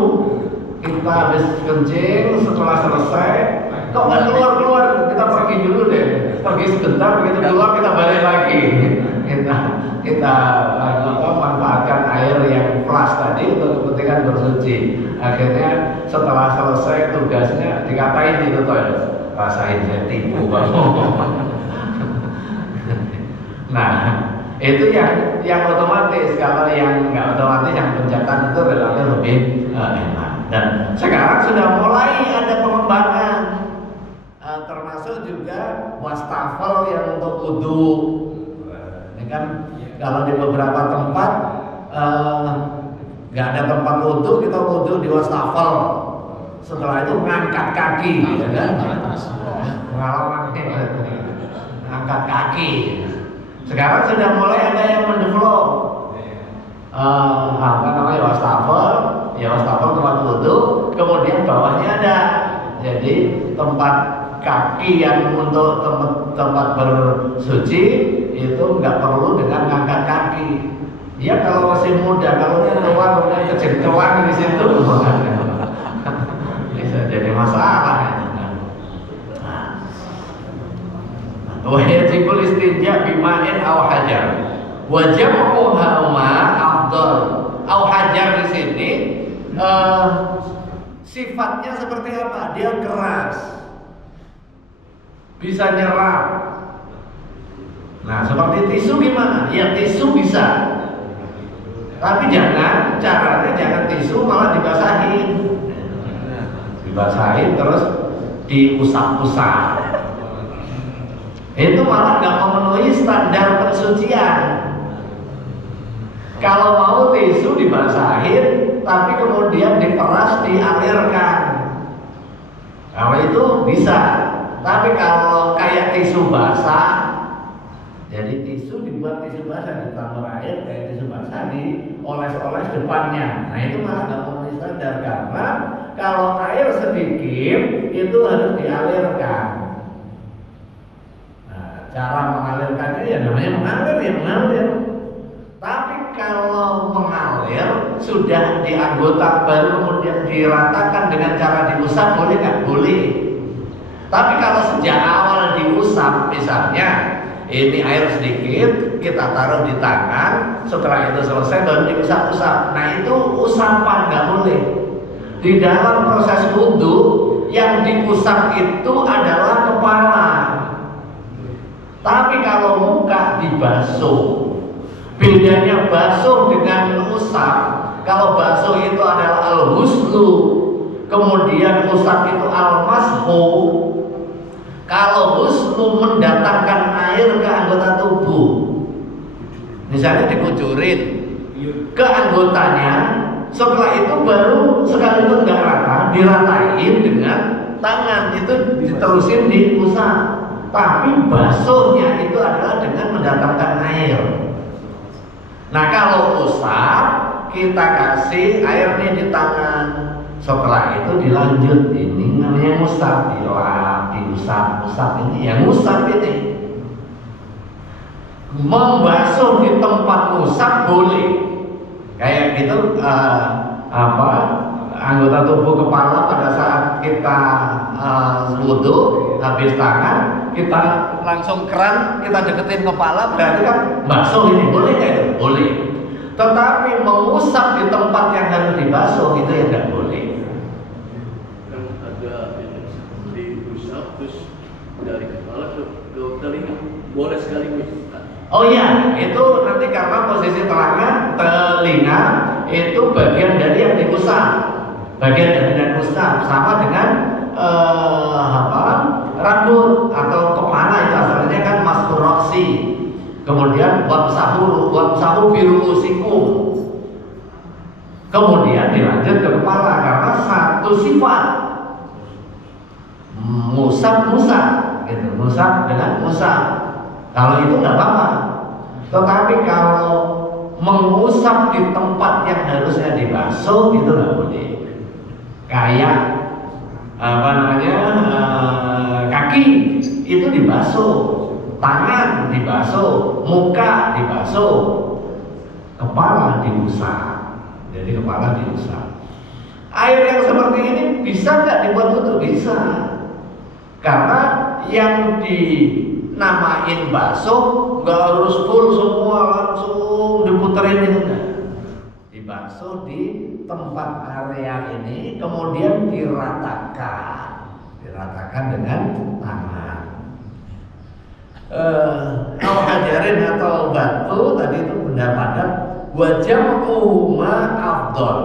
Kita habis kencing, setelah selesai, kok nggak keluar-keluar? Kita pergi dulu deh, pergi sebentar, begitu keluar kita balik lagi. Kita manfaatkan air yang flash tadi untuk kepentingan bersuci. Akhirnya setelah selesai tugasnya dikatain itu toilet, rasain saya tipu bang. Nah, itu yang otomatis. Kalau yang nggak otomatis, yang pencatan itu relatif lebih enak. Dan sekarang sudah mulai ada pengembangan, termasuk juga wastafel yang untuk wudu. Ini kan kalau di beberapa tempat nggak ada tempat wudu, kita wudu di wastafel. Setelah itu ngangkat kaki, ya kan? Pengalaman ngangkat kaki. Sekarang sudah mulai ada yang mendevelop wastafel, ya wastafel tempat wudu, kemudian bawahnya ada jadi tempat kaki yang untuk tempat bersuci itu nggak perlu dengan ngangkat kaki. Ya kalau masih muda, kalau keluar udah kecil-kecilan di situ bisa jadi masalah. Wajibul istinja bima'in aw hajar. Wajib'uhuma afdal. Aw hajar di sini sifatnya seperti apa? Dia keras, bisa nyerap. Nah, seperti tisu gimana? Ya tisu bisa. Tapi caranya jangan tisu malah dibasahin. Dibasahin terus diusap-usap. Itu malah nggak memenuhi standar pensucian. Kalau mau tisu dibasahin, tapi kemudian diperas, dialirkan. Kalau itu bisa. Tapi kalau kayak tisu basah, jadi tisu dibuat tisu basah, ditambah air kayak tisu basah, dioles-oles depannya. Nah itu malah nggak memenuhi standar, karena kalau air sedikit itu harus dialirkan. Nah, cara mengalirkannya ya namanya mengalir. Tapi kalau mengalir sudah di anggota baru kemudian diratakan dengan cara diusap, boleh nggak? Boleh. Tapi kalau sejak awal diusap, misalnya ini air sedikit, kita taruh di tangan, setelah itu selesai baru diusap-usap. Nah itu usapan, nggak boleh. Di dalam proses wudhu yang diusap itu adalah kepala. Tapi kalau muka dibasuh. Bedanya basuh dengan usap. Kalau basuh itu adalah al-huslu, kemudian usap itu al-mashu. Kalau huslu mendatangkan air ke anggota tubuh, misalnya dikucurin ke anggotanya, setelah itu baru sekalipun nggak rata, diratain dengan tangan, itu diterusin diusap. Tapi basuhnya itu adalah dengan mendatangkan air. Nah kalau usap, kita kasih airnya di tangan. Setelah itu dilanjut, ini namanya musab, dilap, diusap ini, yang musab ini. Membasuh di tempat musab boleh, kayak gitu anggota tubuh kepala pada saat kita wudhu habis tangan, kita langsung keran, kita deketin kepala, berarti kan basuh ini, boleh nggak itu? Boleh. Tetapi mengusap di tempat yang harus dibasuh itu yang nggak boleh. Terus dari kepala ke telinga boleh sekaligus. Oh iya, itu nanti karena posisi telinga itu bagian dari yang diusap, bagian dari yang diusap, sama dengan rambut atau kepala itu asalnya kan maskur roksi, kemudian wamsahu biruusikum, kemudian dilanjut ke kepala karena satu sifat. Musab gitu, musab dengan musab. Kalau itu nggak apa-apa. Tetapi kalau mengusap di tempat yang harusnya dibasuh itu nggak boleh. Kayak kaki itu dibasuh, tangan dibasuh, muka dibasuh, kepala diusap. Jadi kepala diusap. Air yang seperti ini bisa nggak dibuat wudhu? Bisa. Karena yang dinamain basuh nggak harus full semua langsung diputerin itu enggak. Dibasuh di tempat area ini, kemudian diratakan dengan tangan. Al-hajarin atau batu tadi itu benda padat, wajah ma afdol.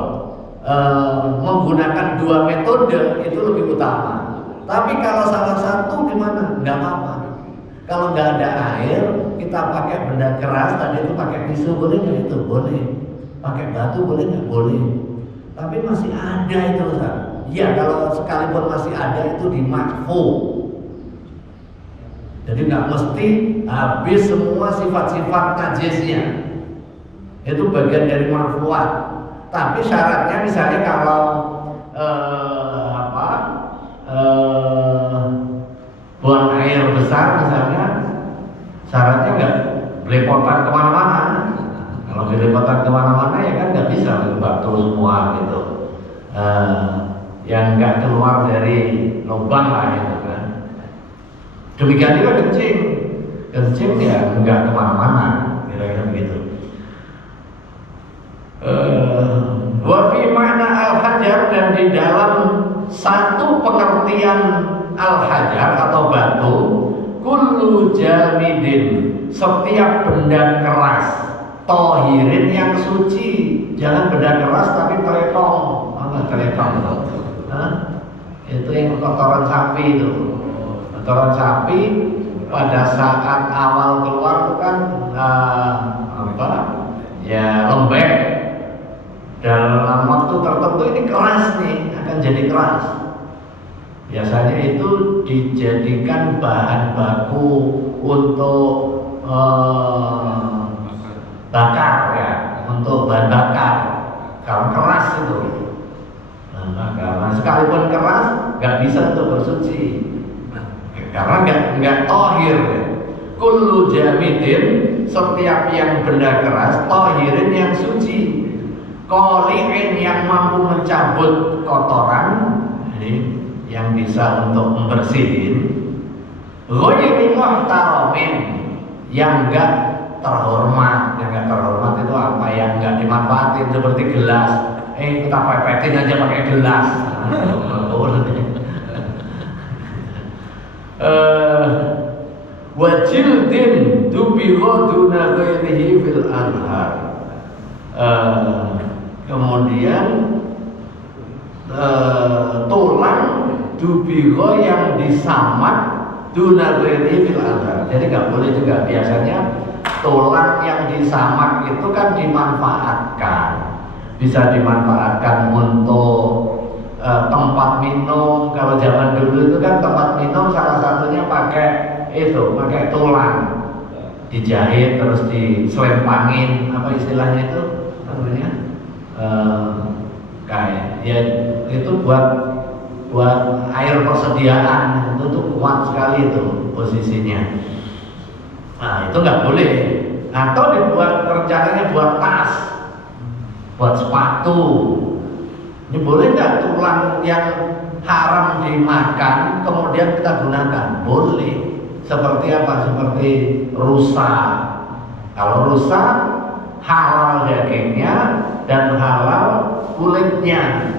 Menggunakan dua metode itu lebih utama. Tapi kalau salah satu gimana? Nggak apa-apa. Kalau nggak ada air, kita pakai benda keras tadi itu pakai tisu, boleh nggak itu? Boleh. Pakai batu boleh nggak? Boleh. Tapi masih ada itu, Ustaz. Ya kalau sekalipun masih ada itu dimakfu. Jadi nggak mesti habis semua sifat-sifat najisnya. Itu bagian dari marfuat. Tapi syaratnya misalnya kalau buang air besar misalnya, syaratnya nggak belepotan kemana-mana. Kalau belepotan kemana-mana ya kan nggak bisa batu semua gitu. Yang nggak keluar dari lubang lah gitu kan. Demikian juga kencing ya nggak kemana-mana, kira-kira begitu. Wa fi makna al-hajar, dan di dalam satu pengertian al-hajar atau batu, kullu jamidin, setiap benda keras, tohirin yang suci. Jangan benda keras tapi telepon. Telepon itu yang kotoran sapi itu. Kotoran sapi pada saat awal keluar itu kan ya lembek, dalam waktu tertentu ini keras nih, akan jadi keras. Biasanya itu dijadikan bahan baku untuk bakar ya, untuk bahan bakar. Kalau keras itu bahan bakar. Nah, sekalipun keras nggak bisa untuk bersuci karena nggak tohir. Kullu jamidin, setiap yang benda keras, tohirin yang suci, qoli'in yang mampu mencabut kotoran, ini yang bisa untuk membersihin, ghairi muhtaramin, yang enggak terhormat. Yang enggak terhormat itu apa? Yang enggak dimanfaatin, seperti gelas. Kita pepetin aja pakai gelas. Wajildin tubiho duna ghairihi fil anhar. Kemudian tulang dubiho yang disamak duna ghairihi fil anhar. Jadi nggak boleh juga. Biasanya tulang yang disamak itu kan dimanfaatkan, bisa dimanfaatkan untuk tempat minum. Kalau zaman dulu itu kan tempat minum salah satunya pakai tulang dijahit terus diselempangin, apa istilahnya itu namanya, kayak ya itu buat air persediaan. Itu tuh kuat sekali itu posisinya. Nah itu nggak boleh. Atau dibuat rencananya buat tas, buat sepatu. Ini boleh nggak tulang yang haram dimakan kemudian kita gunakan? Boleh. Seperti apa? Seperti rusa. Kalau rusa halal dagingnya dan halal kulitnya.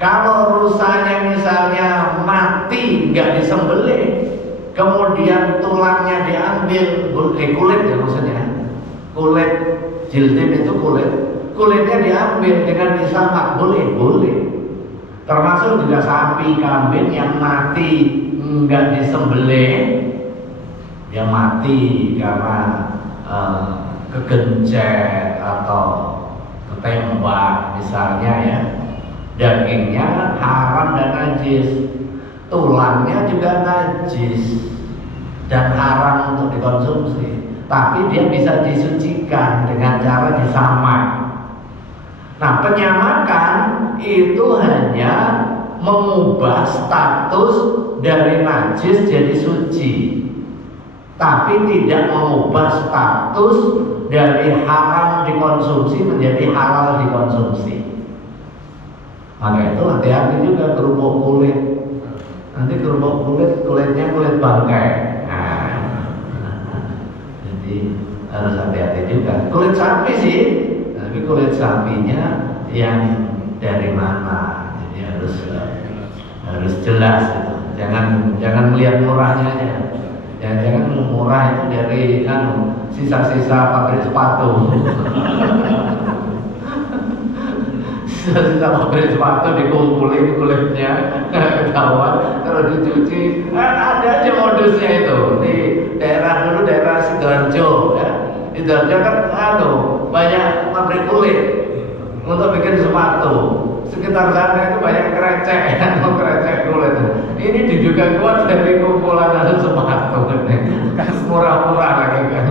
Kalau rusanya misalnya mati nggak disembelih, kemudian tulangnya diambil, kulit ya maksudnya, kulit jildin itu kulitnya diambil dengan disamak, boleh. Termasuk juga sapi, kambing yang mati nggak disembelih, dia mati karena kegencet atau ketembak misalnya ya, dagingnya haram dan najis, tulangnya juga najis dan haram untuk dikonsumsi, tapi dia bisa disucikan dengan cara disamak. Nah, penyamakan itu hanya mengubah status dari najis jadi suci, tapi tidak mengubah status dari haram dikonsumsi menjadi halal dikonsumsi. Maka itu hati-hati juga kerupuk kulit. Nanti kerupuk kulitnya kulit bangkai. Jadi harus hati-hati juga. Kulit sapi sih, tapi kulit sapinya yang dari mana? Jadi harus jelas itu. Jangan melihat murahnya aja. Jangan murah itu dari sisa-sisa pabrik sepatu. Sisa-sisa pabrik sepatu dikumpulin kulitnya, ketahuan kalau dicuci. Ada aja modusnya itu di daerah Sidoarjo ya. Di Sidoarjo kan banyak pabrik kulit untuk bikin sepatu. Sekitar sana itu banyak kerecek kulit. Ini diduga kuat dari kumpulan sepatu, kan murah-murah lagi kan.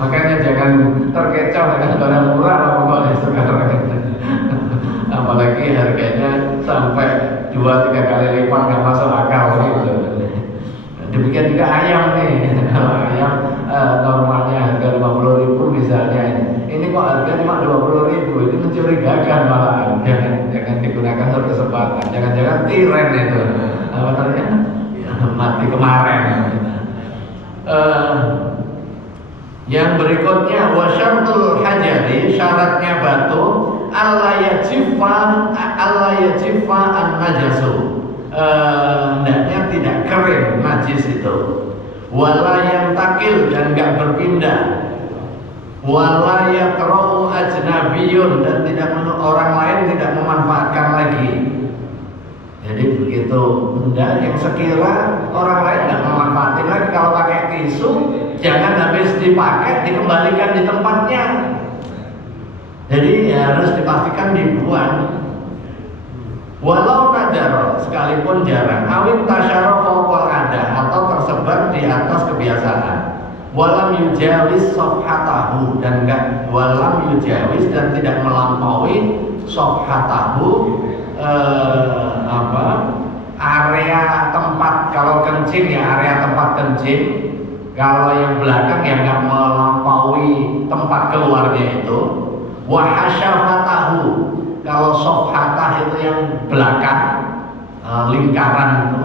Makanya jangan terkecoh dengan barang murah pokoknya sekarang. Apalagi harganya sampai 2-3 kali lipat, nggak masuk akal gitu. Demikian juga ayam nih. Kalau ayam normalnya harga 50.000 misalnya, ini kok harga cuma 20.000, ini mencurigakan malahan. Jangan digunakan untuk kesempatan. Jangan-jangan tiren itu, apa namanya, mati kemarin. Yang berikutnya wasyartul hajari, syaratnya batu Allah yajifa an-najasu, hendaknya tidak kering najis itu, wala yang takil dan enggak berpindah, wala yakrau ajnabiyun dan tidak orang lain tidak memanfaatkan lagi. Jadi begitu benda yang sekira orang lain enggak memanfaatin lagi, kalau pakai tisu jangan habis dipakai dikembalikan di tempatnya. Jadi harus dipastikan dibuang. Walau nadar, sekalipun jarang, awin tasyara fawqal ada atau tersebar di atas kebiasaan. Walam yujawis sofhatahu dan enggak walam yujawis dan tidak melampaui sofhatahu area tempat kalau kencing ya area tempat kencing. Kalau yang belakang ya enggak melampaui tempat keluarnya itu. Wahasyafatahu, kalau sofhatah itu yang belakang lingkaran itu.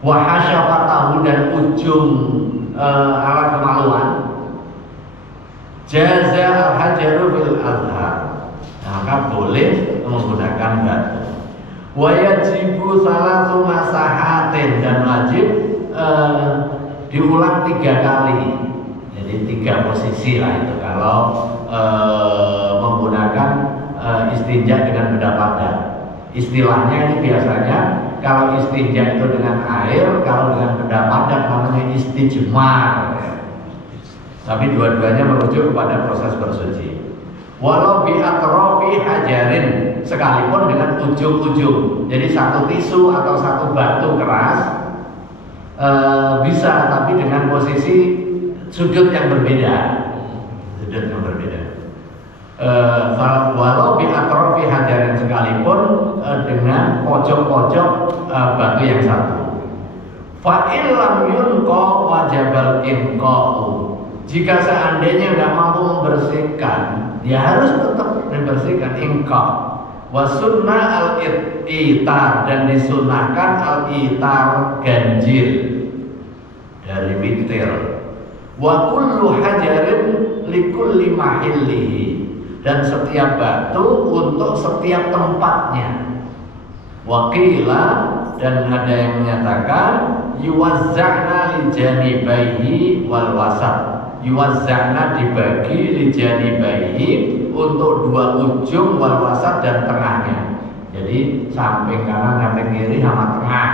Wahasyafatahu dan ujung alat kemaluan. Jaza al-hajaru fil azhar, maka boleh menggunakan batu. Wajibu salasu masahatin dan wajib diulang 3 kali. Jadi 3 posisi lah itu kalau menggunakan istinja dengan benda padat. Istilahnya ini biasanya kalau istinja itu dengan air, kalau dengan benda padat namanya istijmar. Tapi dua-duanya merujuk kepada proses bersuci. Walau bi atrofi hajarin, sekalipun dengan ujung-ujung. Jadi satu tisu atau satu batu keras bisa, tapi dengan posisi sudut yang berbeda. Sudut yang berbeda. Walau bi atrofi hajarin, sekalipun dengan pojok-pojok batu yang satu. Fa illam yunqa wajabal inqa'u. Jika seandainya nggak mampu membersihkan, dia harus tetap membersihkan inqa. Wa sunnah al-itar, dan disunahkan al-itar ganjil dari witir. Wa kullu hajarin likulli mahillihi, dan setiap batu untuk setiap tempatnya. Wakila, dan ada yang menyatakan yuwazza'na li janibaihi wal wasat. Yuwazza'na dibagi li janibaihi untuk 2 ujung wal wasat dan tengahnya. Jadi samping kanan, samping kiri sama tengah.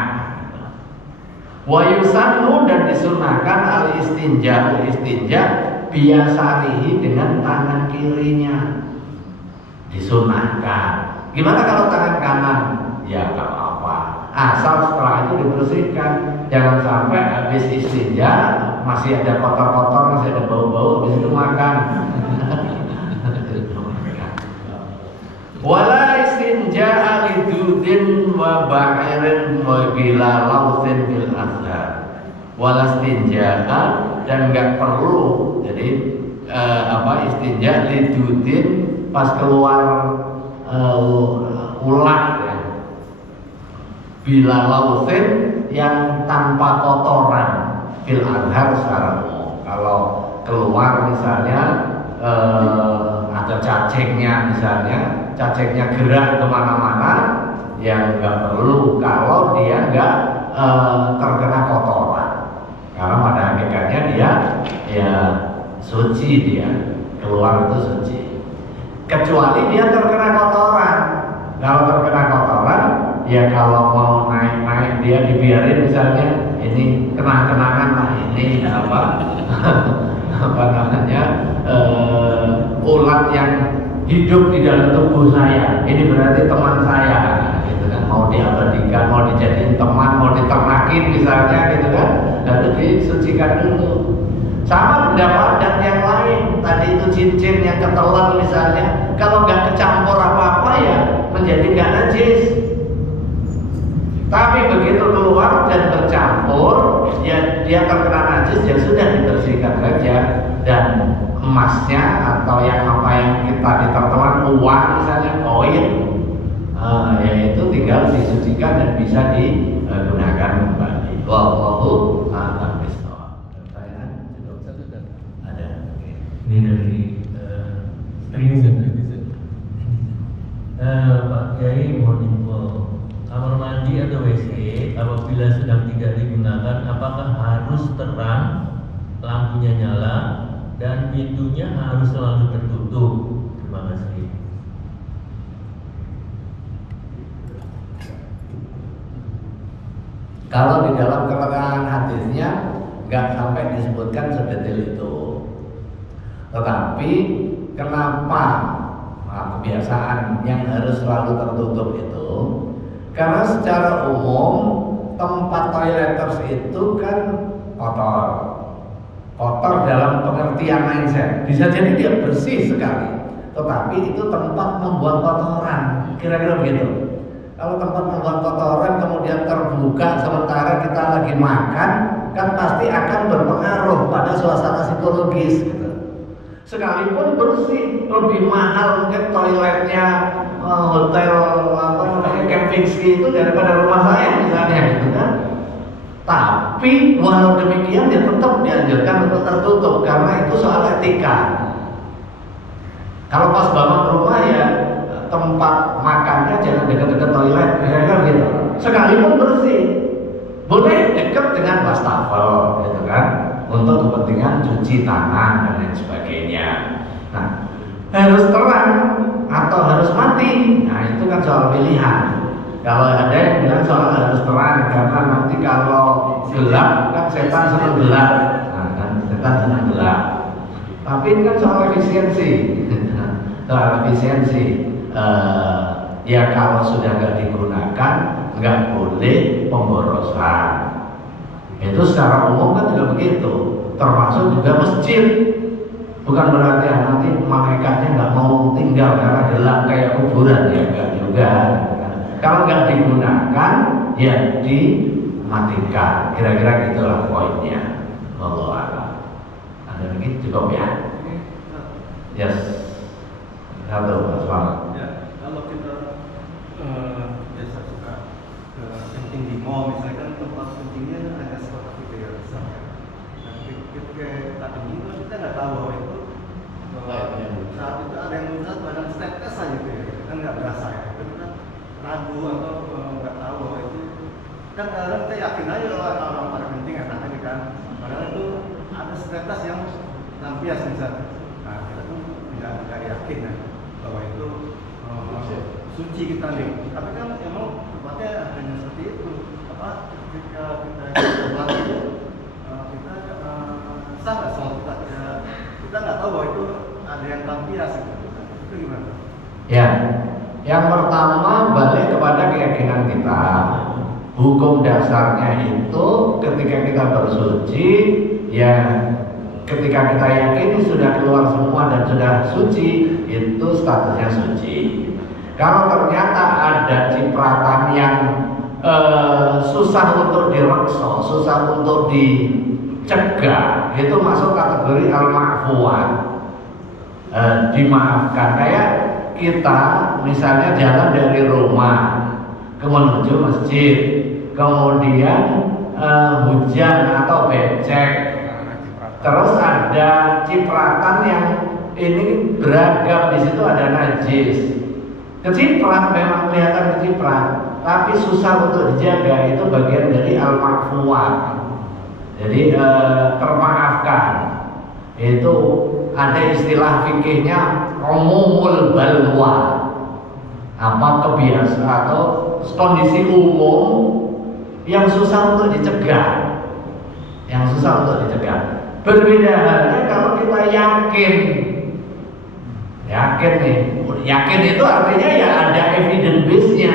Wa yusannu, dan disunahkan al istinja biasarihi dengan tangan kirinya. Disunahkan. Gimana kalau tangan kanan? Ya gak apa-apa, asal setelah itu dibersihkan. Jangan sampai habis istinja masih ada kotor-kotor, masih ada bau-bau, habis itu makan. Wala istinja alidudin wa ba'irin wa bila lausin bil azhar. Wala istinja, dan nggak perlu. Jadi istinja lidudin pas keluar ulang ya. Bila lausin yang tanpa kotoran fil azhar secara umum. Kalau keluar misalnya ada cacingnya, misalnya cacingnya gerak kemana-mana, yang nggak perlu kalau dia nggak terkena kotoran. Karena pada hakikatnya dia ya suci, dia keluar itu suci. Kecuali dia terkena kotoran. Kalau terkena kotoran, ya kalau mau naik-naik dia dibiarin misalnya, ini kenang-kenangan lah, ini ulat yang hidup di dalam tubuh saya, ini berarti teman saya, gitu kan, mau diabadikan, mau dijadiin teman, mau diternakin misalnya, gitu kan, lalu disucikan dulu. Sama benda padat yang lain, tadi itu cincin yang ketelan misalnya, kalau nggak kecampur apa-apa ya menjadi nggak najis. Tapi begitu keluar dan bercampur, ya dia terkena najis, ya sudah dibersihkan saja. Dan emasnya atau yang kita ditertelan, uang misalnya, koin, ya itu tinggal disucikan dan bisa digunakan kembali. Wallahu a'lam bishawab. Pertanyaan ada? Ini dari Pak Kiai, mohon info. Kamar mandi atau WC apabila sedang tidak digunakan, apakah harus terang, lampunya nyala, dan pintunya harus selalu tertutup? Terima kasih. Kalau di dalam keterangan hadisnya nggak sampai disebutkan sedetail itu. Tetapi kenapa kebiasaan yang harus selalu tertutup itu? Karena secara umum tempat toileters itu kan kotor. Kotor dalam pengertian mindset. Bisa jadi dia bersih sekali, tetapi itu tempat membuang kotoran. Kira-kira begitu. Kalau tempat membuang kotoran kemudian terbuka sementara kita lagi makan, kan pasti akan berpengaruh pada suasana psikologis gitu. Sekalipun bersih, lebih mahal mungkin toiletnya hotel apa namanya Kempinski itu daripada rumah saya misalnya gitu kan. Tapi walau demikian dia tetap dianjurkan untuk tertutup karena itu soal etika. Kalau pas bangun rumah ya tempat makannya jangan dekat-dekat toilet, kira-kira gitu. Sekalipun bersih, boleh dekat dengan wastafel, gitu kan, untuk kepentingan cuci tangan dan lain sebagainya. Nah, harus terang atau harus mati, nah itu kan soal pilihan. Kalau ada yang bilang soal harus terang karena nanti kalau gelap kan setan senang gelap, nah, kan setan senang gelap. Tapi ini kan soal efisiensi, soal efisiensi. Ya kalau sudah nggak digunakan nggak boleh pemborosan. Itu secara umum kan juga begitu, termasuk juga masjid. Bukan berarti nanti malaikatnya nggak mau tinggal karena gelap kayak kuburan, ya enggak juga. Kalau nggak digunakan ya dimatikan. Kira-kira gitulah poinnya. Wallahu a'lam. Ada lagi cukup ya? Yes. Halo Mas Wan. Ya, kalau kita biasa suka kencing di mall, misalnya kan tempat kencingnya ada seperti itu ya, misalnya. Nah, ketika tadi itu kita nggak tahu bahwa itu saat itu ada yang melihat badan stepnya saja gitu ya, kita nggak berasa ya, kita ragu atau nggak tahu bahwa itu kan kadang kita yakin aja kalau orang pada kencing enak aja kan, padahal itu ada stepnya yang lampias misalnya. Nah, kita tuh tidak yakin ya bahwa itu suci kita nih, tapi kan emang tempatnya hanya seperti itu. Apa ketika kita sholat itu kita sah nggak sholat kita nggak tahu bahwa itu ada yang lampias gitu. Itu gimana? Ya, yang pertama balik kepada keyakinan kita. Hukum dasarnya itu ketika kita bersuci, ya ketika kita yakin sudah keluar semua dan sudah suci, itu statusnya suci. Kalau ternyata ada cipratan yang susah untuk direksa, susah untuk dicegah, itu masuk kategori al-ma'fuwan, dimaafkan. Kayak kita misalnya jalan dari rumah menuju masjid, kemudian hujan atau becek, terus ada cipratan yang ini beragam, di situ ada najis. Keciprat memang kelihatan keciprat, tapi susah untuk dijaga, itu bagian dari al-ma'fuwan. Jadi termaafkan. Itu ada istilah fikihnya umumul balwa. Apa kebiasaan atau kondisi umum yang susah untuk dicegah. Yang susah untuk dicegah. Berbeda halnya kalau kita yakin nih, yakin itu artinya ya ada evidence base-nya.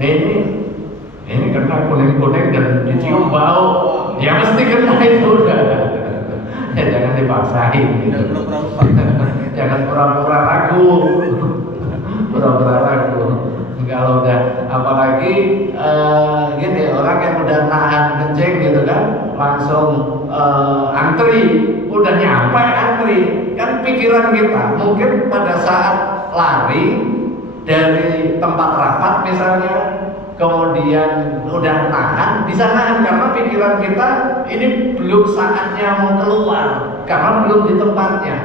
Ini kena kuning-kuning dan dicium bau, ya mesti kena itu udah. Ya jangan dipaksain gitu. Jangan pura-pura ragu. Pura-pura ragu. Kalau udah apalagi gini, orang yang udah nahan kencing gitu kan, langsung antri, udah nyampe antri, kan pikiran kita mungkin pada saat lari dari tempat rapat misalnya, kemudian udah nahan, bisa nahan karena pikiran kita ini belum saatnya mau keluar karena belum di tempatnya.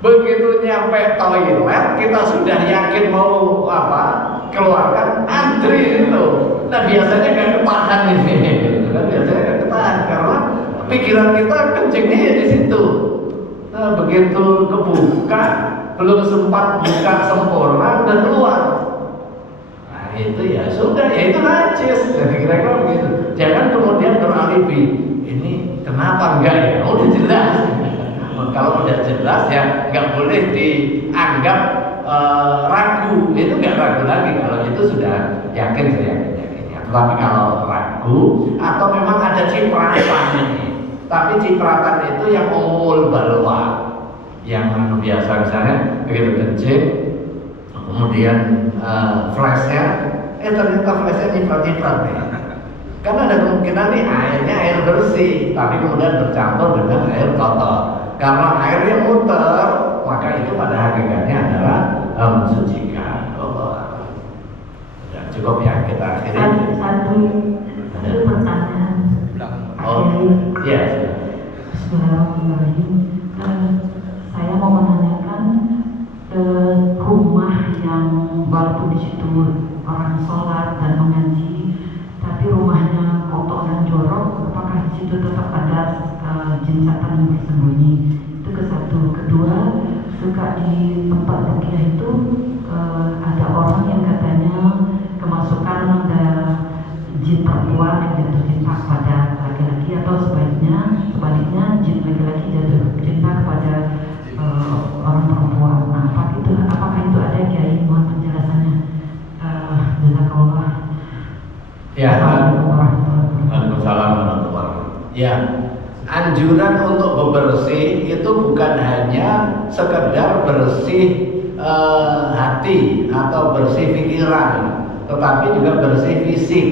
Begitu nyampe toilet, kita sudah yakin mau keluarkan, antri itu. Nah biasanya nggak ketahan ini, biasanya nggak ketahan karena pikiran kita kencingnya ya di situ. Nah begitu kebuka, belum sempat buka sempurna udah keluar. Nah itu ya sudah, ya itu najis. Jadi kira-kira begitu. Jangan kemudian beralibi, Kalau udah jelas ya nggak boleh dianggap ragu. Itu nggak ragu lagi kalau itu sudah yakin saya yakinnya. Tetapi kalau ragu atau memang ada cipratan ini, tapi cipratan itu yang umul balwa, yang biasa misalnya begitu kencing, kemudian flashnya, ternyata flashnya nyiprat-nyiprat nih. Karena ada kemungkinan nih airnya air bersih, tapi kemudian bercampur dengan air kotor. Karena airnya muter, maka itu pada hakikatnya adalah mensucikan. Ya, cukup ya kita akhiri. Satu pertanyaan. Oh, iya. Bismillahirrahmanirrahim. Saya mau menanyakan rumah yang walaupun di situ orang sholat dan mengaji, tapi rumahnya kotor dan jorok, apakah di situ tetap ada jin setan yang bersembunyi? Itu ke satu. Kedua, suka di tempat ruqyah itu ada orang yang katanya kemasukan ada jin perempuan yang jatuh cinta kepada laki-laki, atau sebaliknya jin laki-laki jatuh cinta kepada orang perempuan. Nah, apakah itu ada, Kiai? Mohon penjelasannya. Jazakallah. Ya, Waalaikumsalam warahmatullahi wabarakatuh. Ya, anjuran untuk bebersih itu bukan hanya sekedar bersih hati atau bersih pikiran, tetapi juga bersih fisik.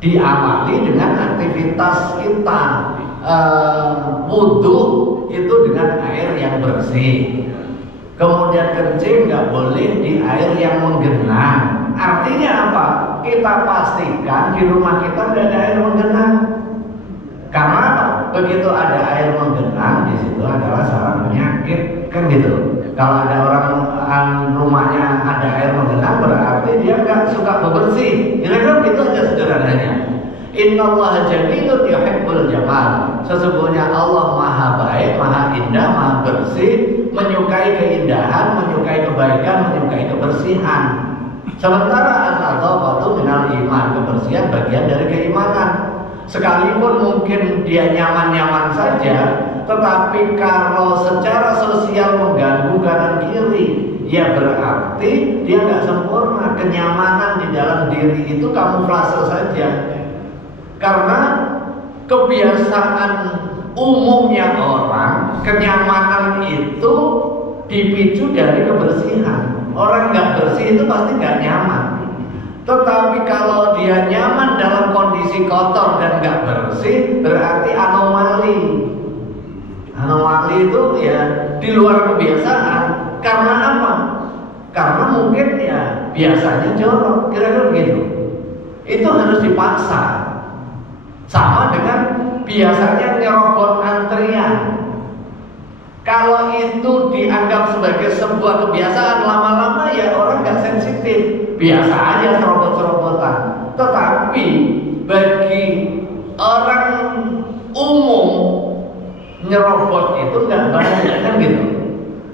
Diamali dengan aktivitas kita, wudhu itu dengan air yang bersih. Kemudian kencing nggak boleh di air yang menggenang. Artinya apa? Kita pastikan di rumah kita nggak ada air menggenang. Karena apa? Begitu ada air menggenang, di situ adalah sarang penyakit, kan gitu. Kalau ada orang rumahnya ada air menggenang, berarti dia nggak suka bebersih. Kira-kira gitu aja sederhananya. Innallaha jamilun yuhibbul jamal. Sesungguhnya Allah maha baik, maha indah, maha bersih, menyukai keindahan, menyukai kebaikan, menyukai kebersihan. Sementara an-nadhafatu minal iman, kebersihan bagian dari keimanan. Sekalipun mungkin dia nyaman-nyaman saja, tetapi kalau secara sosial mengganggu kanan kiri, ya berarti dia nggak sempurna. Kenyamanan di dalam diri itu kamuflase saja. Karena kebiasaan umumnya orang, kenyamanan itu dipicu dari kebersihan. Orang nggak bersih itu pasti nggak nyaman. Tetapi kalau dia nyaman dalam kondisi kotor dan nggak bersih, berarti anomali. Anomali itu ya di luar kebiasaan. Karena apa? Karena mungkin ya biasanya jorok, kira-kira begitu. Itu harus dipaksa. Sama dengan biasanya nyerobot antrian. Kalau itu dianggap sebagai sebuah kebiasaan, lama-lama ya orang nggak sensitif, biasa aja serobot-serobotan. Tetapi bagi orang umum nyerobot itu nggak banyak, kan gitu.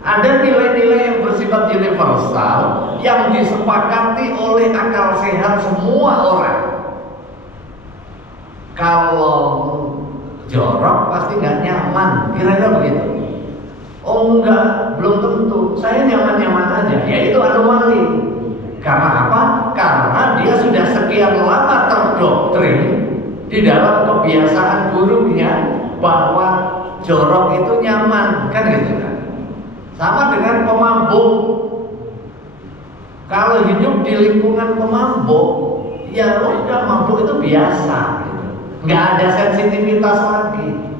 Ada nilai-nilai yang bersifat universal yang disepakati oleh akal sehat semua orang. Kalau jorok pasti nggak nyaman, kira-kira begitu. Oh enggak, belum tentu. Saya nyaman-nyaman aja. Ya itu anomali. Karena apa? Karena dia sudah sekian lama terdoktrin di dalam kebiasaan buruknya bahwa jorok itu nyaman, kan gitu kan? Sama dengan pemabuk. Kalau hidup di lingkungan pemabuk, ya udah mabuk itu biasa. Nggak ada sensitivitas lagi.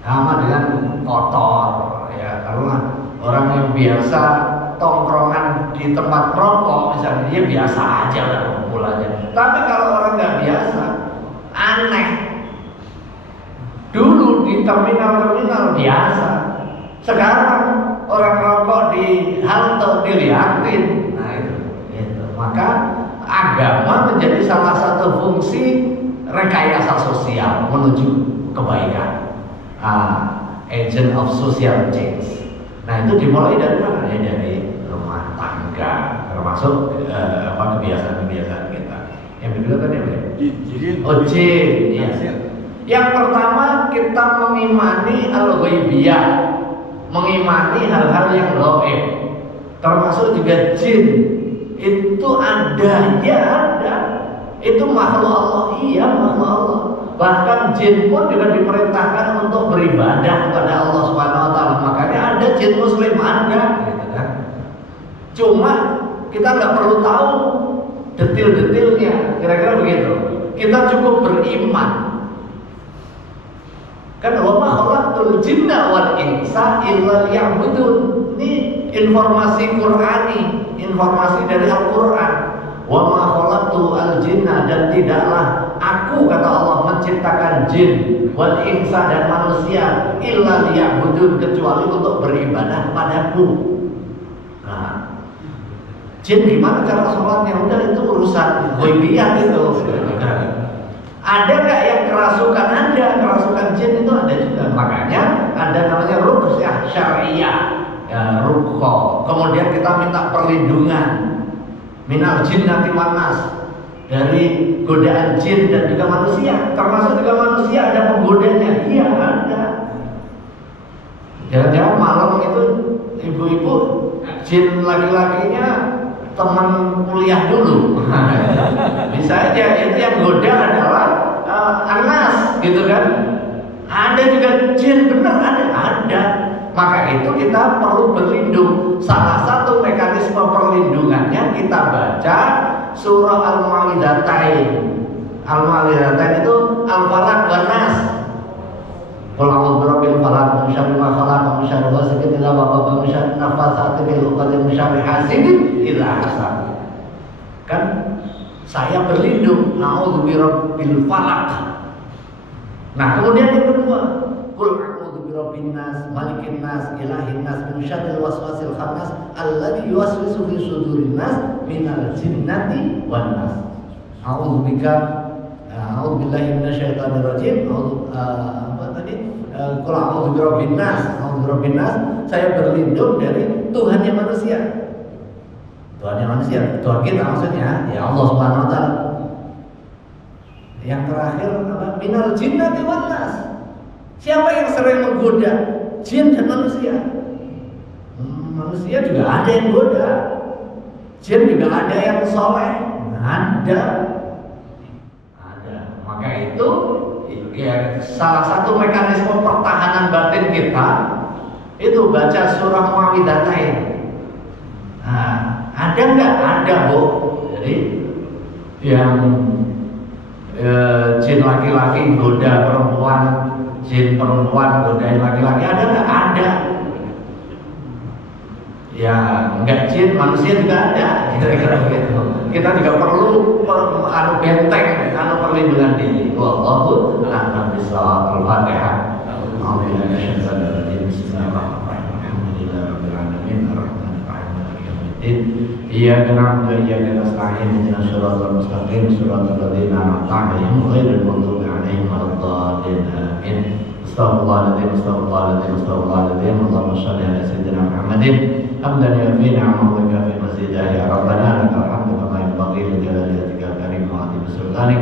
Sama dengan kotor, ya karena orang yang biasa tongkrongan di tempat rokok misalnya, dia biasa aja lah kumpul aja. Tapi kalau orang nggak biasa, aneh. Dulu di terminal-terminal biasa, sekarang orang rokok di halte dilihatin. Nah itu. Maka agama menjadi salah satu fungsi rekayasa sosial menuju kebaikan, agent of social change. Nah itu dimulai dari mana? Ya dari rumah tangga, termasuk kebiasaan-kebiasaan kita. Yang kedua tadi apa ya? Jadi jin, ya. Yang pertama kita mengimani al-ghaibiyah, mengimani hal-hal yang gaib, termasuk juga jin. Itu ada, ya ada. Itu makhluk Allah, iya makhluk Allah. Bahkan jin pun juga diperintahkan untuk beribadah kepada Allah Subhanahu wa taala. Makanya ada jin muslim, ada, gitu kan. Cuma kita nggak perlu tahu detil-detilnya, kira-kira begitu. Kita cukup beriman. Kan wa ma khalaqtul jinna wal insa illa liya'budun. Ini informasi Qur'ani, informasi dari Al-Qur'an. Wa ma khalaqtul jinna, dan tidaklah aku, kata Allah, menciptakan jin wal insa dan manusia illa liya'budun, kecuali untuk beribadah padaku. Nah, jin gimana cara sholatnya? Udah itu urusan ghaibiyah itu. Ada nggak yang kerasukan? Ada, kerasukan jin itu ada juga. Makanya ada namanya ruqyah syariah, ya, ruqyah. Kemudian kita minta perlindungan minal jinnati wan nas, dari godaan jin dan juga manusia. Termasuk juga manusia ada penggodanya. Iya ada. Jangan-jangan malam itu ibu-ibu jin laki-lakinya teman kuliah dulu. Bisa aja itu yang goda adalah anas, gitu kan. Ada juga jin, benar ada. Maka itu kita perlu berlindung. Salah satu mekanisme perlindungannya kita baca surah Al-Mu'awwidzatain. Al-Mu'awwidzatain itu Al-Falaq wan Nas. Qul a'udzu birabbil falaq min syarri ma khalaq wa min syarri ghasiqin idza waqab wa min syarri naffatsati fil 'uqad wa min syarri hasidin idza hasad. Kan saya berlindung, a'udzu birabbil falaq. Nah, kemudian yang kedua, qul a'udzu birabbin nas, malikin nas, ilahin nas, min syarril waswasil khannas alladzi yuwaswisu fi sudurin nas minal jinnati wan nas. A'udzu billahi minasyaitonir rajim. Qul a'udzu birabbin nas, a'udzu birabbin nas, saya berlindung dari Tuhannya manusia. Tuhannya manusia, Tuhan kita maksudnya, ya Allah Subhanahu wa taala. Yang terakhir apa? Minal jinnati wan nas. Siapa yang sering menggoda? Jin dan manusia. Manusia juga ada yang goda. Jin juga ada yang soleh. Ada. Maka itu ya, salah satu mekanisme pertahanan batin kita itu baca surah Mu'awwidzatain. Nah, ada nggak? Ada, Bu. Jadi yang jin laki-laki goda perempuan, jin perempuan godain laki-laki, ada nggak? Ada. Ya, enggak jin manusia juga ada. Kira-kira begitu. Kita juga perlu benteng, perlindungan diri. Wallahu a'lam bishawab. Al-Fatihah. Iyyaka na'budu wa iyyaka nasta'in ihdinas siratal mustaqim siratal ladzina an'amta 'alaihim ghairil maghdubi 'alaihim waladdallin. Amin. Astaghfirullahaladzim, astaghfirullahaladzim, astaghfirullahaladzim. Allahumma shalli ala sayyidina Muhammadin hamdan yafi ni'amahu wa kafi mazidah. Ya Rabbana lakal hamdu kama yanbaghi li jalali wajhikal karim wa 'azimi sultanik.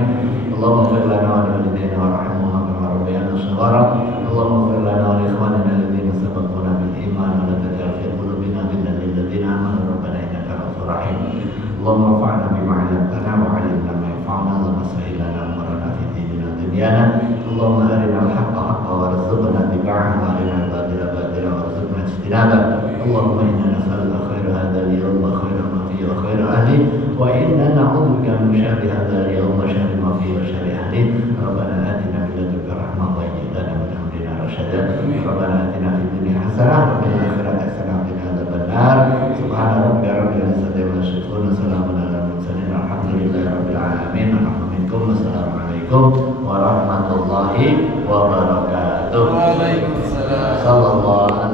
Allahumma ighfir lana wa li walidayna warhamhuma kama rabbayana shighara. Allahumma ighfir lana wa li ikhwanina alladhina sabaquna bil iman wa la taj'al fi qulubina ghillan lil ladzina amanu rabbana innaka ra'ufur rahim. Allahumma anfa'na bima 'allamtana wa 'allimna ma yanfa'una. Allahumma sahhil lana umurana fi dinina wa dunyana. Allahumma arina al-haqqa haqqan warzuqna ittiba'ahu wa arina al-batila batilan warzuqna ijtinabah. Allahumma inna nas'aluka khaira hadha al-yawm wa khaira ma fihi wa khaira ahlihi wa inna na'udzu bika min syarri hadha al-yawm wa syarri ma fihi wa syarri ahlihi. Rabbana atina min ladunka rahmatan wa hab lana min amrina rashada. Rabbana atina fid dunya hasanah wa fil akhirati hasanah wa qina adzabannar. Subhana rabbika rabbil izzati amma yasifun wa salamun alal mursalin walhamdulillahi rabbil alamin. Assalamualaikum warahmatullahi wabarakatuh. Waalaikumsalam. Sallallahu